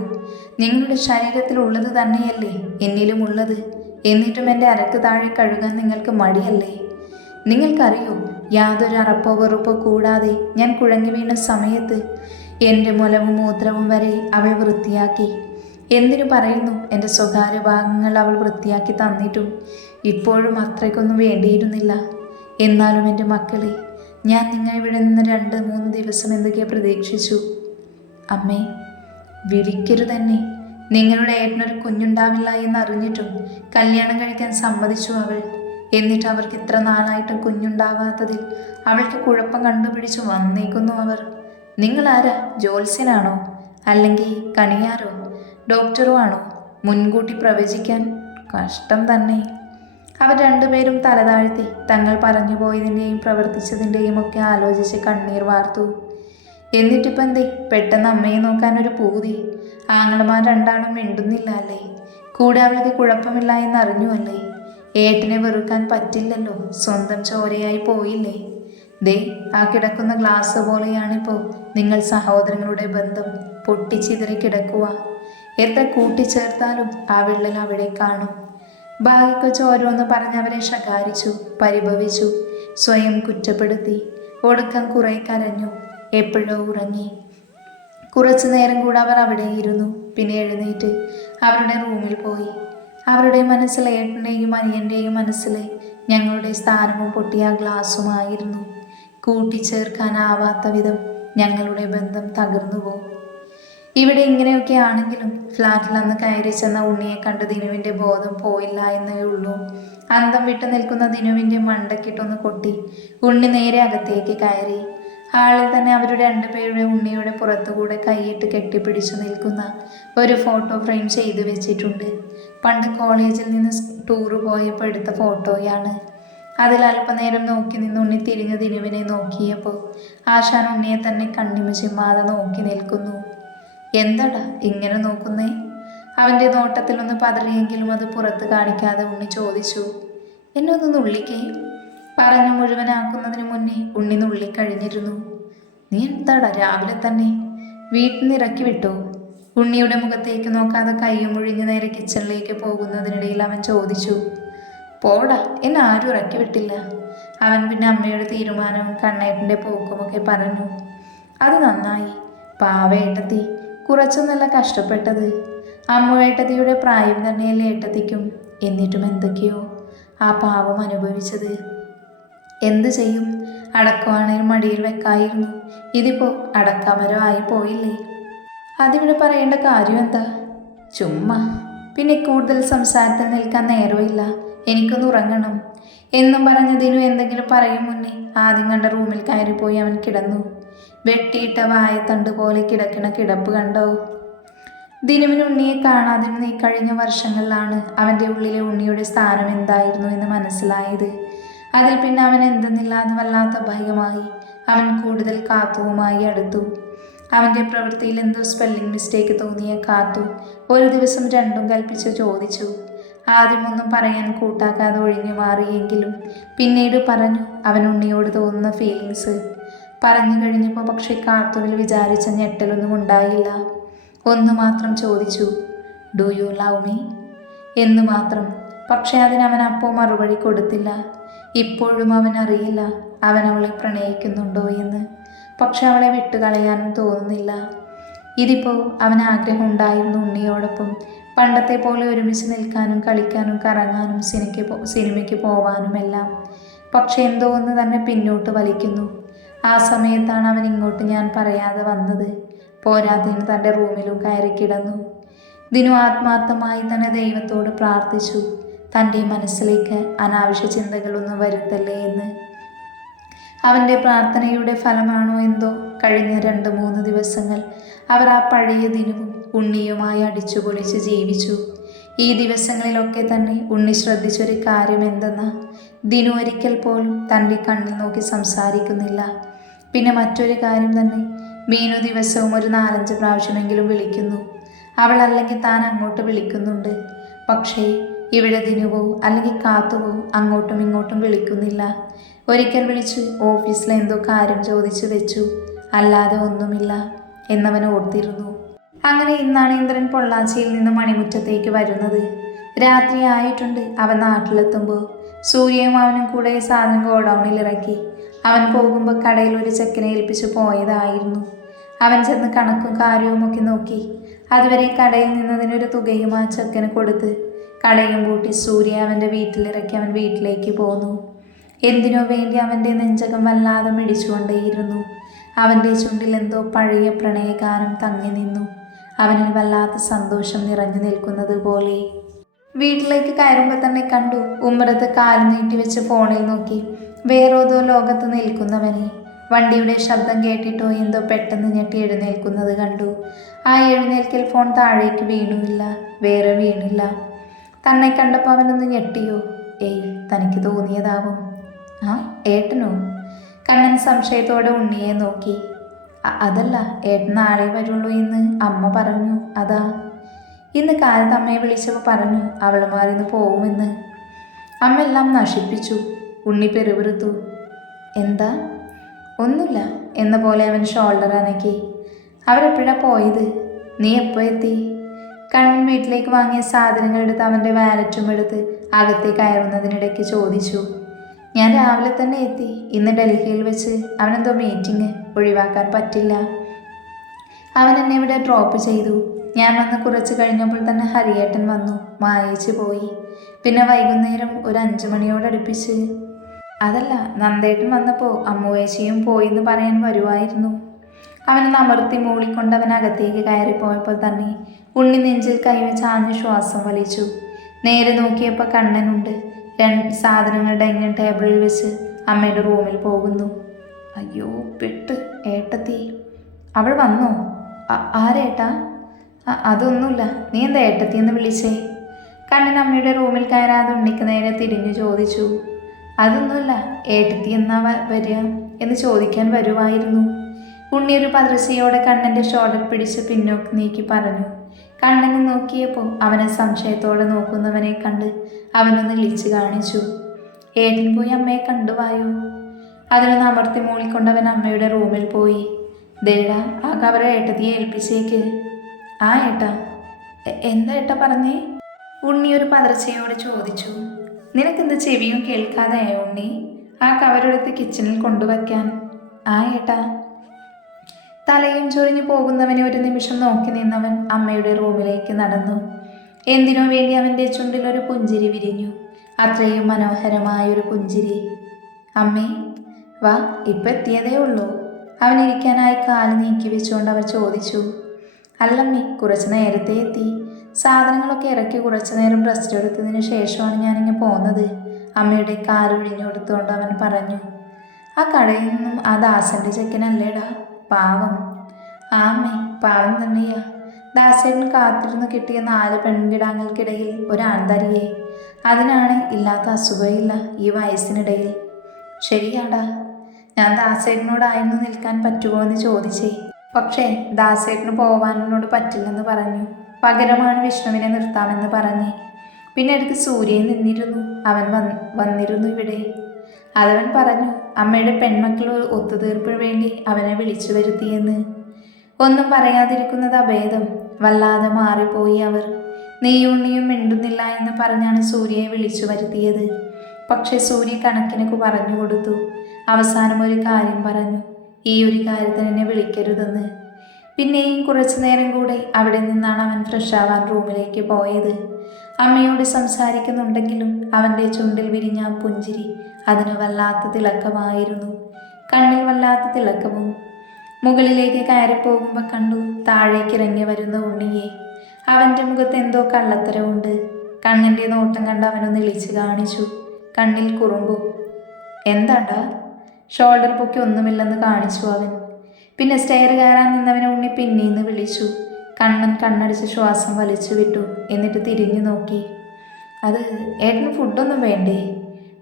നിങ്ങളുടെ ശരീരത്തിലുള്ളത് തന്നെയല്ലേ എന്നിലും ഉള്ളത്. എന്നിട്ടും എൻ്റെ അരക്ക് താഴെ കഴുകാൻ നിങ്ങൾക്ക് മടിയല്ലേ? നിങ്ങൾക്കറിയോ, യാതൊരു അറപ്പോ വെറുപ്പോ കൂടാതെ ഞാൻ കുഴങ്ങി വീണ സമയത്ത് എൻ്റെ മുലവും മൂത്രവും വരെ അവൾ വൃത്തിയാക്കി. എന്തിനു പറയുന്നു, എൻ്റെ സ്വകാര്യ ഭാഗങ്ങൾ അവൾ വൃത്തിയാക്കി തന്നിട്ടും ഇപ്പോഴും അത്രയ്ക്കൊന്നും വേണ്ടിയിരുന്നില്ല. എന്നാലും എൻ്റെ മക്കളെ, ഞാൻ നിങ്ങൾ ഇവിടെ നിന്ന് 2-3 ദിവസം എന്തൊക്കെയാ പ്രതീക്ഷിച്ചു. അമ്മേ, വിളിക്കരുതെന്നെ. നിങ്ങളുടെ ഏട്ടനൊരു കുഞ്ഞുണ്ടാവില്ല എന്നറിഞ്ഞിട്ടും കല്യാണം കഴിക്കാൻ സമ്മതിച്ചു അവൾ. എന്നിട്ട് അവർക്ക് ഇത്ര നാളായിട്ടും കുഞ്ഞുണ്ടാവാത്തതിൽ അവൾക്ക് കുഴപ്പം കണ്ടുപിടിച്ചു വന്നേക്കുന്നു അവർ. നിങ്ങളാരാ? ജ്യോത്സ്യനാണോ? അല്ലെങ്കിൽ കണിയാരോ? ഡോക്ടറോ ആണോ? മുൻകൂട്ടി പ്രവചിക്കാൻ? കഷ്ടം തന്നെ. അവർ രണ്ടുപേരും തലതാഴ്ത്തി തങ്ങൾ പറഞ്ഞു പോയതിൻ്റെയും പ്രവർത്തിച്ചതിൻ്റെയും ഒക്കെ ആലോചിച്ച് കണ്ണീർ വാർത്തു. എന്നിട്ടിപ്പം എന്തേ പെട്ടെന്ന് അമ്മയെ നോക്കാനൊരു പൂതി? ആങ്ങളമാർ രണ്ടാളും മിണ്ടുന്നില്ല അല്ലേ? കൂടെ അവൾക്ക് കുഴപ്പമില്ല എന്നറിഞ്ഞു അല്ലേ? ഏട്ടനെ വെറുക്കാൻ പറ്റില്ലല്ലോ, സ്വന്തം ചോരയായി പോയില്ലേ? ദേ, ആ കിടക്കുന്ന ഗ്ലാസ് പോലെയാണിപ്പോൾ നിങ്ങൾ സഹോദരങ്ങളുടെ ബന്ധം. പൊട്ടിച്ചിതറി കിടക്കുക. എത്ര കൂട്ടിച്ചേർത്താലും ആ വിള്ളൽ അവിടെ കാണും. ഭാഗ്യക്കൊച്ച് ഓരോന്ന് പറഞ്ഞവരെ ശകാരിച്ചു, പരിഭവിച്ചു, സ്വയം കുറ്റപ്പെടുത്തി. ഒടുക്കം കുറെ കരഞ്ഞു. എപ്പോഴോ ഉറങ്ങി. കുറച്ചു നേരം കൂടെ അവർ അവിടെ ഇരുന്നു. പിന്നെ എഴുന്നേറ്റ് അവരുടെ റൂമിൽ പോയി. അവരുടെ മനസ്സിൽ ഏട്ടൻ്റെയും അനിയൻ്റെയും മനസ്സിലെ ഞങ്ങളുടെ സ്ഥാനവും പൊട്ടിയ ഗ്ലാസുമായിരുന്നു. കൂട്ടിച്ചേർക്കാനാവാത്ത വിധം ഞങ്ങളുടെ ബന്ധം തകർന്നു പോകും. ഇവിടെ ഇങ്ങനെയൊക്കെ ആണെങ്കിലും ഫ്ലാറ്റിൽ അന്ന് കയറി ചെന്ന ഉണ്ണിയെ കണ്ട് ദിനുവിൻ്റെ ബോധം പോയില്ല എന്നേ ഉള്ളൂ. അന്തം വിട്ടു നിൽക്കുന്ന ദിനുവിൻ്റെ മണ്ടക്കിട്ടൊന്ന് കൊട്ടി ഉണ്ണി നേരെ അകത്തേക്ക് കയറി. ഹാളിൽ തന്നെ അവരുടെ 2 പേരുടെ ഉണ്ണിയുടെ പുറത്തുകൂടെ കൈയിട്ട് കെട്ടിപ്പിടിച്ചു നിൽക്കുന്ന ഒരു ഫോട്ടോ ഫ്രെയിം ചെയ്തു വെച്ചിട്ടുണ്ട്. പണ്ട് കോളേജിൽ നിന്ന് ടൂറ് പോയപ്പോൾ എടുത്ത ഫോട്ടോയാണ്. അതിൽ അല്പനേരം നോക്കി നിന്ന് ഉണ്ണി തിരിഞ്ഞ് ദിനുവിനെ നോക്കിയപ്പോൾ ആശാൻ ഉണ്ണിയെ തന്നെ കണ്ണിമ ചിമ്മാതെ നോക്കി നിൽക്കുന്നു. എന്താടാ ഇങ്ങനെ നോക്കുന്നേ? അവൻ്റെ നോട്ടത്തിലൊന്ന് പതറിയെങ്കിലും അത് പുറത്ത് കാണിക്കാതെ ഉണ്ണി ചോദിച്ചു. എന്നെ ഒന്ന് നുള്ളിക്കേ? പറഞ്ഞു മുഴുവനാക്കുന്നതിന് മുന്നേ ഉണ്ണി നുള്ളിക്കഴിഞ്ഞിരുന്നു. നീ എന്താടാ രാവിലെ തന്നെ? വീട്ടിൽ നിന്ന് ഇറക്കി വിട്ടോ? ഉണ്ണിയുടെ മുഖത്തേക്ക് നോക്കാതെ കയ്യും മുഴിഞ്ഞ് നേരെ കിച്ചണിലേക്ക് പോകുന്നതിനിടയിൽ അവൻ ചോദിച്ചു. പോടാ, എന്നെ ആരും ഇറക്കി വിട്ടില്ല. അവൻ പിന്നെ അമ്മയുടെ തീരുമാനവും കണ്ണേട്ടൻ്റെ പോക്കുമൊക്കെ പറഞ്ഞു. അത് നന്നായി. പാവേട്ടത്തി കുറച്ചൊന്നല്ല കഷ്ടപ്പെട്ടത്. അമ്മ ഏട്ടത്തിയുടെ പ്രായം തന്നെയല്ലേ ഏട്ടത്തിക്കും. എന്നിട്ടും എന്തൊക്കെയോ ആ പാവം അനുഭവിച്ചത്. എന്തു ചെയ്യും? അടക്കമാണേലും മടിയിൽ വെക്കായിരുന്നു. ഇതിപ്പോൾ അടക്കാമരം ആയി പോയില്ലേ. അതിവിടെ പറയേണ്ട കാര്യം എന്താ? ചുമ്മാ. പിന്നെ കൂടുതൽ സംസാരത്തിൽ നിൽക്കാൻ നേരമില്ല, എനിക്കൊന്ന് ഉറങ്ങണം എന്നും പറഞ്ഞ് ദിനു എന്തെങ്കിലും പറയും മുന്നേ ആദ്യം കണ്ട റൂമിൽ കയറിപ്പോയി അവൻ കിടന്നു. വെട്ടിയിട്ട വായത്തണ്ട് പോലെ കിടക്കണ കിടപ്പ് കണ്ടോ? ദിനുവിന് ഉണ്ണിയെ കാണാതിരുന്ന ഈ കഴിഞ്ഞ വർഷങ്ങളിലാണ് അവൻ്റെ ഉള്ളിലെ ഉണ്ണിയുടെ സ്ഥാനം എന്തായിരുന്നു എന്ന് മനസ്സിലായത്. അതിൽ പിന്നെ അവൻ എന്തെന്നില്ലാതെ വല്ലാത്ത ഭയമായി. അവൻ കൂടുതൽ കാത്തുവുമായി അടുത്തു. അവൻ്റെ പ്രവൃത്തിയിൽ എന്തോ സ്പെല്ലിംഗ് മിസ്റ്റേക്ക് തോന്നിയ കാത്തു ഒരു ദിവസം രണ്ടും കൽപ്പിച്ച് ചോദിച്ചു. ആദ്യമൊന്നും പറയാൻ കൂട്ടാക്കാതെ ഒഴിഞ്ഞു മാറിയെങ്കിലും പിന്നീട് പറഞ്ഞു അവൻ ഉണ്ണിയോട് തോന്നുന്ന ഫീലിങ്സ്. പറഞ്ഞു കഴിഞ്ഞപ്പോൾ പക്ഷേ കാത്തുവിൽ വിചാരിച്ച ഞെട്ടലൊന്നും ഉണ്ടായില്ല. ഒന്ന് മാത്രം ചോദിച്ചു, ഡു യു ലവ് മീ എന്ന് മാത്രം. പക്ഷേ അതിനവൻ അപ്പോൾ മറുപടി കൊടുത്തില്ല. ഇപ്പോഴും അവൻ അറിയില്ല അവൻ അവളെ പ്രണയിക്കുന്നുണ്ടോ എന്ന്. പക്ഷെ അവളെ വിട്ടുകളയാനും തോന്നുന്നില്ല. ഇതിപ്പോൾ അവൻ ആഗ്രഹം ഉണ്ടായിരുന്നു ഉണ്ണിയോടൊപ്പം പണ്ടത്തെ പോലെ ഒരുമിച്ച് നിൽക്കാനും കളിക്കാനും കറങ്ങാനും സിനിമയ്ക്ക് പോവാനുമെല്ലാം. പക്ഷെ എന്തോ ഒന്ന് തന്നെ പിന്നോട്ട് വലിക്കുന്നു. ആ സമയത്താണ് അവൻ ഇങ്ങോട്ട് ഞാൻ പറയാതെ വന്നത്. പോരാത്തതിന് തൻ്റെ റൂമിലും കയറി കിടന്നു. ദിനു ആത്മാർത്ഥമായി തന്നെ ദൈവത്തോട് പ്രാർത്ഥിച്ചു, തൻ്റെ മനസ്സിലേക്ക് അനാവശ്യ ചിന്തകളൊന്നും വരുത്തല്ലേ എന്ന്. അവൻ്റെ പ്രാർത്ഥനയുടെ ഫലമാണോ എന്തോ കഴിഞ്ഞ 2-3 ദിവസങ്ങൾ അവർ ആ പഴയ ദിനുവും ഉണ്ണിയുമായി അടിച്ചുപൊളിച്ച് ജീവിച്ചു. ഈ ദിവസങ്ങളിലൊക്കെ തന്നെ ഉണ്ണി ശ്രദ്ധിച്ചൊരു കാര്യം എന്തെന്നാ, ദിനു ഒരിക്കൽ പോലും തൻ്റെ കണ്ണിൽ നോക്കി സംസാരിക്കുന്നില്ല. പിന്നെ മറ്റൊരു കാര്യം തന്നെ, മീനു ദിവസവും ഒരു 4-5 പ്രാവശ്യമെങ്കിലും വിളിക്കുന്നു. അവൾ അല്ലെങ്കിൽ താൻ അങ്ങോട്ട് വിളിക്കുന്നുണ്ട്. പക്ഷേ ഇവിടെ ദിനുവോ അല്ലെങ്കിൽ കാത്തുവോ അങ്ങോട്ടും ഇങ്ങോട്ടും വിളിക്കുന്നില്ല. ഒരിക്കൽ വിളിച്ച് ഓഫീസിലെ എന്തോ കാര്യം ചോദിച്ചു വെച്ചു, അല്ലാതെ ഒന്നുമില്ല എന്നവൻ ഓർത്തിരുന്നു. അങ്ങനെ ഇന്നാണ് ഇന്ദ്രൻ പൊള്ളാച്ചിയിൽ നിന്ന് മണിമുറ്റത്തേക്ക് വരുന്നത്. രാത്രി ആയിട്ടുണ്ട്. അവൻ നാട്ടിലെത്തുമ്പോൾ സൂര്യയും അവനും കൂടെ സാധനം ഗോഡൗണിൽ ഇറക്കി. അവൻ പോകുമ്പോൾ കടയിൽ ഒരു ചെക്കനെ ഏൽപ്പിച്ച് പോയതായിരുന്നു. അവൻ ചെന്ന് കണക്കും കാര്യവും ഒക്കെ നോക്കി. അതുവരെ കടയിൽ നിന്നതിനൊരു തുകയും ആ ചെക്കന് കൊടുത്ത് കടയും പൂട്ടി സൂര്യ അവൻ്റെ വീട്ടിലിറക്കി അവൻ വീട്ടിലേക്ക് പോന്നു. എന്തിനോ വേണ്ടി അവൻ്റെ നെഞ്ചകം വല്ലാതെ മിടിച്ചുകൊണ്ടേയിരുന്നു. അവൻ്റെ ചുണ്ടിൽ എന്തോ പഴയ പ്രണയഗാനം തങ്ങി നിന്നു. അവനിൽ വല്ലാത്ത സന്തോഷം നിറഞ്ഞു നിൽക്കുന്നത് പോലെ. വീട്ടിലേക്ക് കയറുമ്പോൾ തന്നെ കണ്ടു ഉമ്മറത്ത് കാല് നീട്ടിവെച്ച് ഫോണിൽ നോക്കി വേറേതോ ലോകത്ത് നിൽക്കുന്നവനെ. വണ്ടിയുടെ ശബ്ദം കേട്ടിട്ടോ എന്തോ പെട്ടെന്ന് ഞെട്ടി എഴുന്നേൽക്കുന്നത് കണ്ടു. ആ എഴുന്നേൽക്കൽ ഫോൺ താഴേക്ക് വീണുമില്ല, വേറെ വീണില്ല. തന്നെ കണ്ടപ്പോൾ അവനൊന്ന് ഞെട്ടിയോ? ഏയ്, തനിക്ക് തോന്നിയതാവും. ആ, ഏട്ടനോ? കണ്ണൻ സംശയത്തോടെ ഉണ്ണിയെ നോക്കി. അതല്ല, ഏട്ടൻ നാളെ വരുള്ളൂ എന്ന് അമ്മ പറഞ്ഞു, അതാ. ഇന്ന് കാലത്ത് അമ്മയെ വിളിച്ചപ്പോൾ പറഞ്ഞു അവളുമാരിന്ന് പോവുമെന്ന്. അമ്മ എല്ലാം നശിപ്പിച്ചു. ഉണ്ണി പെറുപിറുത്തു. എന്താ? ഒന്നുമില്ല എന്ന പോലെ അവൻ ഷോൾഡർ അനക്കി. അവരെപ്പോഴാ പോയത്? നീ എപ്പോൾ എത്തി? കണ്ണൻ വീട്ടിലേക്ക് വാങ്ങിയ സാധനങ്ങൾ എടുത്ത് അവൻ്റെ വാലറ്റും എടുത്ത് അകത്തേക്ക് കയറുന്നതിനിടയ്ക്ക് ചോദിച്ചു. ഞാൻ രാവിലെ തന്നെ എത്തി. ഇന്ന് ഡൽഹിയിൽ വെച്ച് അവനെന്തോ മീറ്റിംഗ്, ഒഴിവാക്കാൻ പറ്റില്ല. അവൻ എന്നെ ഇവിടെ ഡ്രോപ്പ് ചെയ്തു. ഞാൻ വന്ന് കുറച്ച് കഴിഞ്ഞപ്പോൾ തന്നെ ഹരിയേട്ടൻ വന്നു, മായേച്ച് പോയി. പിന്നെ വൈകുന്നേരം ഒരു 5 മണിയോടടുപ്പിച്ച്. അതല്ല, നന്ദേട്ടൻ വന്നപ്പോൾ അമ്മുവേച്ചിയും പോയിന്ന് പറയാൻ വരുമായിരുന്നു. അവനൊന്ന് അമർത്തി മൂളിക്കൊണ്ട് അവൻ അകത്തേക്ക് കയറിപ്പോയപ്പോൾ തന്നെ ഉണ്ണി നെഞ്ചിൽ കൈവച്ച് ആഞ്ഞു ശ്വാസം വലിച്ചു. നേരെ നോക്കിയപ്പോൾ കണ്ണനുണ്ട്. 2 സാധനങ്ങൾ ഡൈനിങ് ടേബിളിൽ വെച്ച് അമ്മയുടെ റൂമിൽ പോകുന്നു. അയ്യോ പെട്ട്, ഏട്ടത്തി. അവൾ വന്നോ? ആരേട്ടാ? അതൊന്നുമില്ല, നീ എന്താ ഏട്ടത്തി എന്ന് വിളിച്ചേ? കണ്ണൻ അമ്മയുടെ റൂമിൽ കയറാതെ ഉണ്ണിക്ക് നേരെ തിരിഞ്ഞു ചോദിച്ചു. അതൊന്നുമില്ല, ഏട്ടത്തി എന്നാ വരിക എന്ന് ചോദിക്കാൻ വരുമായിരുന്നു. ഉണ്ണി ഒരു പതർച്ചയോടെ കണ്ണൻ്റെ ഷോൾഡർ പിടിച്ച് പിന്നോക്ക് നീക്കി പറഞ്ഞു. കണ്ണനെ നോക്കിയപ്പോൾ അവനെ സംശയത്തോടെ നോക്കുന്നവനെ കണ്ട് അവനൊന്ന് ഇളിച്ച് കാണിച്ചു. ഏട്ടൻ പോയി അമ്മയെ കണ്ടുവായോ? അതിനൊന്ന് അമർത്തി മൂളിക്കൊണ്ടവൻ അമ്മയുടെ റൂമിൽ പോയി. ദേടാ, ആ കവറ് ഏട്ടത്തിയെ ഏൽപ്പിച്ചേക്ക്. ആ ഏട്ടാ. എന്താ ഏട്ടാ പറഞ്ഞേ? ഉണ്ണി ഒരു പതർച്ചയോടെ ചോദിച്ചു. നിനക്കെന്ത് ചെവിയും കേൾക്കാതെയായോ ഉണ്ണി? ആ കവറെടുത്ത് കിച്ചണിൽ കൊണ്ടുവയ്ക്കാൻ. ആ ഏട്ടാ. തലയും ചൊരിഞ്ഞു പോകുന്നവനെ ഒരു നിമിഷം നോക്കി നിന്നവൻ അമ്മയുടെ റൂമിലേക്ക് നടന്നു. എന്തിനോ വേണ്ടി അവൻ്റെ ചുണ്ടിലൊരു പുഞ്ചിരി വിരിഞ്ഞു. അത്രയും മനോഹരമായൊരു പുഞ്ചിരി. അമ്മേ, വാ, ഇപ്പം എത്തിയതേ ഉള്ളൂ. അവൻ ഇരിക്കാനായി കാല് നീക്കി വെച്ചുകൊണ്ട് അവർ ചോദിച്ചു. അല്ലമ്മേ, കുറച്ച് നേരത്തെ എത്തി. സാധനങ്ങളൊക്കെ ഇറക്കി കുറച്ചു നേരം റെസ്റ്റ് എടുത്തതിന് ശേഷമാണ് ഞാനിങ്ങനെ പോന്നത്. അമ്മയുടെ കാലൊഴിഞ്ഞു കൊടുത്തുകൊണ്ട് അവൻ പറഞ്ഞു. ആ കടയിൽ നിന്നും ആ ദാസന്റെ ചെക്കനല്ലേടാ? പാവം. ആ അമ്മേ, പാവം തന്നെയാ. ദാസേട്ടന് കാത്തിരുന്ന് കിട്ടിയ 4 പെൺകിടാങ്ങൾക്കിടയിൽ ഒരു ആൺതരിയെ. അതിനാണ് ഇല്ലാത്ത അസുഖമില്ല ഈ വയസ്സിനിടയിൽ. ശരിയാടാ. ഞാൻ ദാസേട്ടനോടായിരുന്നു നിൽക്കാൻ പറ്റുമോ എന്ന് ചോദിച്ചേ. പക്ഷേ ദാസേട്ടന് പോവാനോട് പറ്റില്ലെന്ന് പറഞ്ഞു. പകരമാണ് വിഷ്ണുവിനെ നിർത്താമെന്ന് പറഞ്ഞേ. പിന്നെ അടുത്ത് സൂര്യൻ നിന്നിരുന്നു. അവൻ വന്നിരുന്നു ഇവിടെ. അതവൻ പറഞ്ഞു അമ്മയുടെ പെൺമക്കൾ ഒത്തുതീർപ്പിന് വേണ്ടി അവനെ വിളിച്ചു വരുത്തിയെന്ന്. ഒന്നും പറയാതിരിക്കുന്നത് അഭേദം. വല്ലാതെ മാറിപ്പോയി അവർ. നീയുണ്ണിയും മിണ്ടുന്നില്ല എന്ന് പറഞ്ഞാണ് സൂര്യയെ വിളിച്ചു വരുത്തിയത്. പക്ഷെ സൂര്യ കണക്കിനൊക്കെ പറഞ്ഞു കൊടുത്തു. അവസാനം ഒരു കാര്യം പറഞ്ഞു. ഈ ഒരു കാര്യത്തിന് എന്നെ വിളിക്കരുതെന്ന്. പിന്നെയും കുറച്ചു നേരം കൂടെ അവിടെ നിന്നാണ് അവൻ ഫ്രഷാവാൻ റൂമിലേക്ക് പോയത്. അമ്മയോട് സംസാരിക്കുന്നുണ്ടെങ്കിലും അവൻ്റെ ചുണ്ടിൽ വിരിഞ്ഞ പുഞ്ചിരി അതിന് വല്ലാത്ത തിളക്കമായിരുന്നു. കണ്ണിൽ വല്ലാത്ത തിളക്കവും. മുകളിലേക്ക് കയറിപ്പോകുമ്പോൾ കണ്ടു താഴേക്ക് ഇറങ്ങി വരുന്ന ഉണ്ണിയെ. അവൻ്റെ മുഖത്ത് എന്തോ കള്ളത്തരമുണ്ട്. കണ്ണിൻ്റെ നോട്ടം കണ്ട് അവനൊന്ന് ഇളിച്ച് കാണിച്ചു. കണ്ണിൽ കുറുമ്പും. എന്താണ്ടാ? ഷോൾഡർ പൊക്കി ഒന്നുമില്ലെന്ന് കാണിച്ചു അവൻ. പിന്നെ സ്റ്റെയർ കയറാൻ നിന്നവനെ ഉണ്ണി പിന്നീന്ന് വിളിച്ചു. കണ്ണൻ കണ്ണടിച്ച് ശ്വാസം വലിച്ചു വിട്ടു. എന്നിട്ട് തിരിഞ്ഞു നോക്കി. അത് ഏട്ടന് ഫുഡൊന്നും വേണ്ടേ?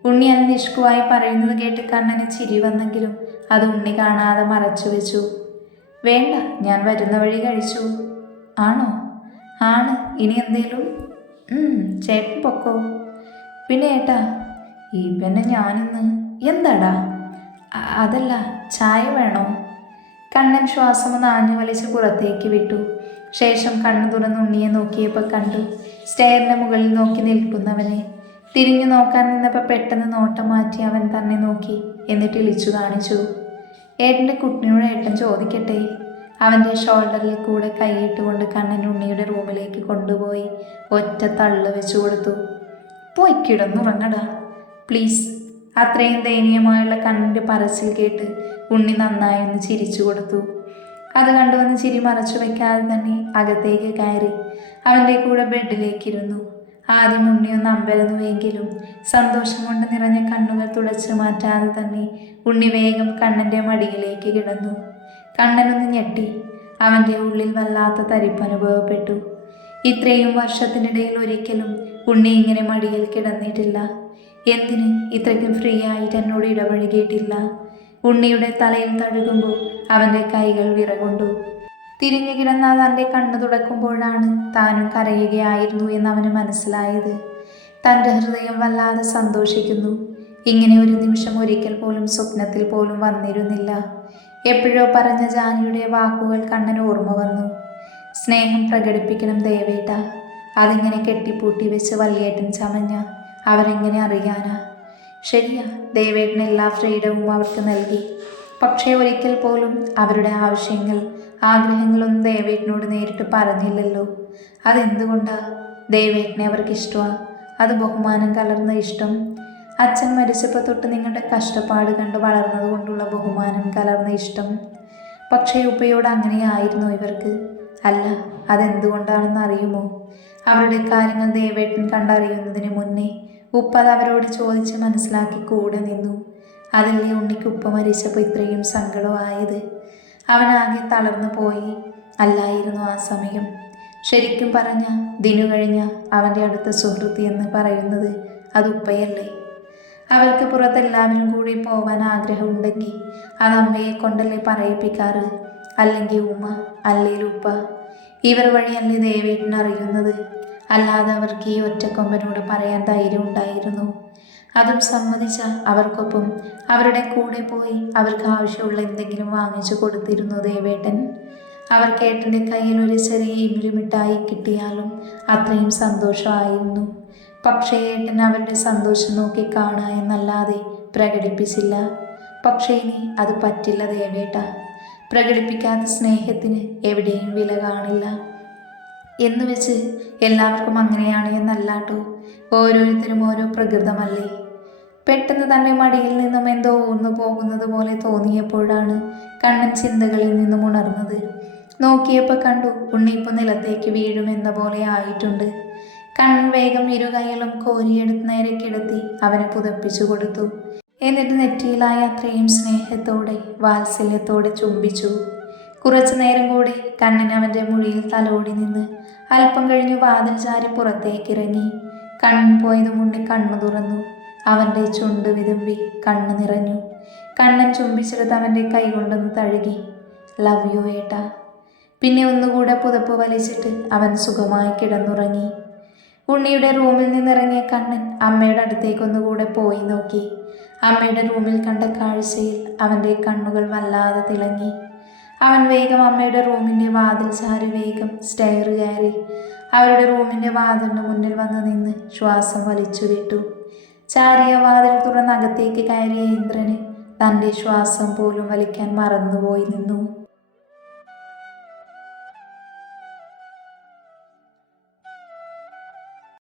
ഉണ്ണി അന്ന് നിഷ്കുവായി പറയുന്നത് കേട്ട് കണ്ണന് ചിരി വന്നെങ്കിലും അത് ഉണ്ണി കാണാതെ മറച്ചു വെച്ചു. വേണ്ട, ഞാൻ വരുന്ന വഴി കഴിച്ചു. ആണോ? ആണ്. ഇനി എന്തേലും? ചേട്ടൻ പൊക്കോ. പിന്നെ ഏട്ടാ, ഈ പിന്നെ ഞാനിന്ന്. എന്താടാ? അതല്ല, ചായ വേണോ? കണ്ണൻ ശ്വാസം ആഞ്ഞു വലിച്ച് പുറത്തേക്ക് വിട്ടു. ശേഷം കണ്ണു തുറന്ന് ഉണ്ണിയെ നോക്കിയപ്പോൾ കണ്ടു സ്റ്റെയറിൻ്റെ മുകളിൽ നോക്കി നിൽക്കുന്നവനെ. തിരിഞ്ഞു നോക്കാൻ നിന്നപ്പോൾ പെട്ടെന്ന് നോട്ടം മാറ്റി അവൻ തന്നെ നോക്കി. എന്നിട്ട് ഇളിച്ചു കാണിച്ചു. ഏട്ടൻ്റെ കുട്ടിനോട് ഏട്ടൻ ചോദിക്കട്ടെ? അവൻ്റെ ഷോൾഡറിൽ കൂടെ കൈയിട്ടുകൊണ്ട് കണ്ണൻ ഉണ്ണിയുടെ റൂമിലേക്ക് കൊണ്ടുപോയി ഒറ്റ തള്ളു വെച്ചു കൊടുത്തു. പോയി കിടന്നുറങ്ങടാ പ്ലീസ്. അത്രയും ദയനീയമായുള്ള കണ്ണിൻ്റെ പറച്ചിൽ കേട്ട് ഉണ്ണി നന്നായി ഒന്ന് ചിരിച്ചു കൊടുത്തു. അത് കണ്ടുവന്ന് ചിരി മറച്ചു വയ്ക്കാതെ തന്നെ അകത്തേക്ക് കയറി അവൻ്റെ കൂടെ ബെഡിലേക്കിരുന്നു. ആദ്യം ഉണ്ണി ഒന്ന് അമ്പരന്നുവെങ്കിലും സന്തോഷം കൊണ്ട് നിറഞ്ഞ കണ്ണുകൾ തുടച്ചു മാറ്റാതെ തന്നെ ഉണ്ണി വേഗം കണ്ണൻ്റെ മടിയിലേക്ക് കിടന്നു. കണ്ണനൊന്ന് ഞെട്ടി. അവൻ്റെ ഉള്ളിൽ വല്ലാത്ത തരിപ്പ് അനുഭവപ്പെട്ടു. ഇത്രയും വർഷത്തിനിടയിൽ ഒരിക്കലും ഉണ്ണി ഇങ്ങനെ മടിയിൽ കിടന്നിട്ടില്ല. എന്തിന് ഇത്രയ്ക്കും ഫ്രീ ആയിട്ട് എന്നോട് ഇടപഴകിയിട്ടില്ല. ഉണ്ണിയുടെ തലയിൽ തഴുകുമ്പോൾ അവൻ്റെ കൈകൾ വിറകൊണ്ടു. തിരിഞ്ഞു കിടന്ന തൻ്റെ കണ്ണു തുടക്കുമ്പോഴാണ് താനും കരയുകയായിരുന്നു എന്ന് അവന് മനസ്സിലായത്. തൻ്റെ ഹൃദയം വല്ലാതെ സന്തോഷിക്കുന്നു. ഇങ്ങനെ ഒരു നിമിഷം ഒരിക്കൽ പോലും സ്വപ്നത്തിൽ പോലും വന്നിരുന്നില്ല. എപ്പോഴോ പറഞ്ഞ ജാനിയുടെ വാക്കുകൾ കണ്ണന് ഓർമ്മ വന്നു. സ്നേഹം പ്രകടിപ്പിക്കണം ദേവേട്ട. അതിങ്ങനെ കെട്ടിപ്പൂട്ടി വെച്ച് വല്യേട്ടൻ ചമഞ്ഞ അവരെങ്ങനെ അറിയാനാ? ശരിയാ, ദേവേട്ടന് എല്ലാ ഫ്രീഡവും അവർക്ക് നൽകി. പക്ഷേ ഒരിക്കൽ പോലും അവരുടെ ആവശ്യങ്ങൾ ആഗ്രഹങ്ങളൊന്നും ദേവേട്ടനോട് നേരിട്ട് പറഞ്ഞില്ലല്ലോ. അതെന്തുകൊണ്ടാ? ദേവേട്ടനെ അവർക്ക് ഇഷ്ടമാണ്. അത് ബഹുമാനം കലർന്ന ഇഷ്ടം. അച്ഛൻ മരിച്ചപ്പോൾ തൊട്ട് നിങ്ങളുടെ കഷ്ടപ്പാട് കണ്ട് വളർന്നത് കൊണ്ടുള്ള ബഹുമാനം കലർന്ന ഇഷ്ടം. പക്ഷേ ഉപ്പയോട് അങ്ങനെയായിരുന്നു ഇവർക്ക്. അല്ല, അതെന്തുകൊണ്ടാണെന്ന് അറിയുമോ? അവരുടെ കാര്യങ്ങൾ ദേവേട്ടൻ കണ്ടറിയുന്നതിന് മുന്നേ ഉപ്പ അത് അവരോട് ചോദിച്ച് മനസ്സിലാക്കി കൂടെ നിന്നു. അതല്ലേ ഉണ്ണിക്ക് ഉപ്പ മരിച്ചപ്പോൾ ഇത്രയും സങ്കടമായത്. അവനാകെ തളർന്നു പോയി. അല്ലായിരുന്നു ആ സമയം. ശരിക്കും പറഞ്ഞ ദിനു കഴിഞ്ഞ അവൻ്റെ അടുത്ത സുഹൃത്ത് എന്ന് പറയുന്നത് അത് ഉപ്പയല്ലേ? അവർക്ക് പുറത്തെല്ലാവരും കൂടി പോവാൻ ആഗ്രഹമുണ്ടെങ്കിൽ അത് അമ്മയെ കൊണ്ടല്ലേ പറയിപ്പിക്കാറ്. അല്ലെങ്കിൽ ഉമ്മ, അല്ലെങ്കിൽ ഉപ്പ. ഇവർ വഴിയല്ലേ ദേവേട്ടൻ അറിയുന്നത്. അല്ലാതെ അവർക്ക് ഈ ഒറ്റക്കൊമ്പനോട് പറയാൻ ധൈര്യം ഉണ്ടായിരുന്നു. അതും സമ്മതിച്ച അവർക്കൊപ്പം അവരുടെ കൂടെ പോയി അവർക്ക് ആവശ്യമുള്ള എന്തെങ്കിലും വാങ്ങിച്ചു കൊടുത്തിരുന്നു ദേവേട്ടൻ. അവർക്ക് ഏട്ടൻ്റെ കയ്യിൽ ഒരു ചെറിയ ഇമിഴി മിഠായി കിട്ടിയാലും അത്രയും സന്തോഷമായിരുന്നു. പക്ഷേ ഏട്ടൻ അവരുടെ സന്തോഷം നോക്കി കാണുക എന്നല്ലാതെ പ്രകടിപ്പിച്ചില്ല. പക്ഷേ ഇനി അത് പറ്റില്ല ദേവേട്ട. പ്രകടിപ്പിക്കാത്ത സ്നേഹത്തിന് എവിടെയും വില കാണില്ല. എന്ന് വെച്ച് എല്ലാവർക്കും അങ്ങനെയാണ് എന്നല്ലാട്ടോ. ഓരോരുത്തരും ഓരോ പ്രകൃതമല്ലേ. പെട്ടെന്ന് തൻ്റെ മടിയിൽ നിന്നും എന്തോ ഊർന്നു പോകുന്നത് പോലെ തോന്നിയപ്പോഴാണ് കണ്ണൻ ചിന്തകളിൽ നിന്നും ഉണർന്നത്. നോക്കിയപ്പോൾ കണ്ടു ഉണ്ണിപ്പ് നിലത്തേക്ക് വീഴുമെന്ന പോലെ ആയിട്ടുണ്ട്. കണ്ണൻ വേഗം ഇരുകൈകളും കോരിയെടുത്ത് നേരെ കിടത്തി അവനെ പുതപ്പിച്ചു കൊടുത്തു. എന്നിട്ട് നെറ്റിയിലായി അത്രയും സ്നേഹത്തോടെ വാത്സല്യത്തോടെ ചുംബിച്ചു. കുറച്ചു നേരം കൂടി കണ്ണൻ അവൻ്റെ മുഴിയിൽ തലോടി നിന്ന് അല്പം കഴിഞ്ഞു വാതിൽ ചാരി പുറത്തേക്കിറങ്ങി. കണ്ണൻ പോയതും ഉണ്ണി കണ്ണു തുറന്നു. അവൻ്റെ ചുണ്ട് വിതുമ്പി കണ്ണു നിറഞ്ഞു. കണ്ണൻ ചുംബിച്ചെടുത്ത് അവൻ്റെ കൈ കൊണ്ടൊന്ന് തഴുകി. ലവ് യു ഏട്ടാ. പിന്നെ ഒന്നുകൂടെ പുതപ്പ് വലിച്ചിട്ട് അവൻ സുഖമായി കിടന്നുറങ്ങി. ഉണ്ണിയുടെ റൂമിൽ നിന്നിറങ്ങിയ കണ്ണൻ അമ്മയുടെ അടുത്തേക്കൊന്നുകൂടെ പോയി നോക്കി. അമ്മയുടെ റൂമിൽ കണ്ട കാഴ്ചയിൽ അവൻ്റെ കണ്ണുകൾ വല്ലാതെ തിളങ്ങി. അവൻ വേഗം അമ്മയുടെ റൂമിൻ്റെ വാതിൽ ചാരി വേഗം സ്റ്റെയർ കയറി അവരുടെ റൂമിൻ്റെ വാതിലിന് മുന്നിൽ വന്ന് നിന്ന് ശ്വാസം വലിച്ചു വിട്ടു. ചാരിയ വാതിൽ തുറന്നകത്തേക്ക് കയറിയ ഇന്ദ്രന് തൻ്റെ ശ്വാസം പോലും വലിക്കാൻ മറന്നുപോയി നിന്നു.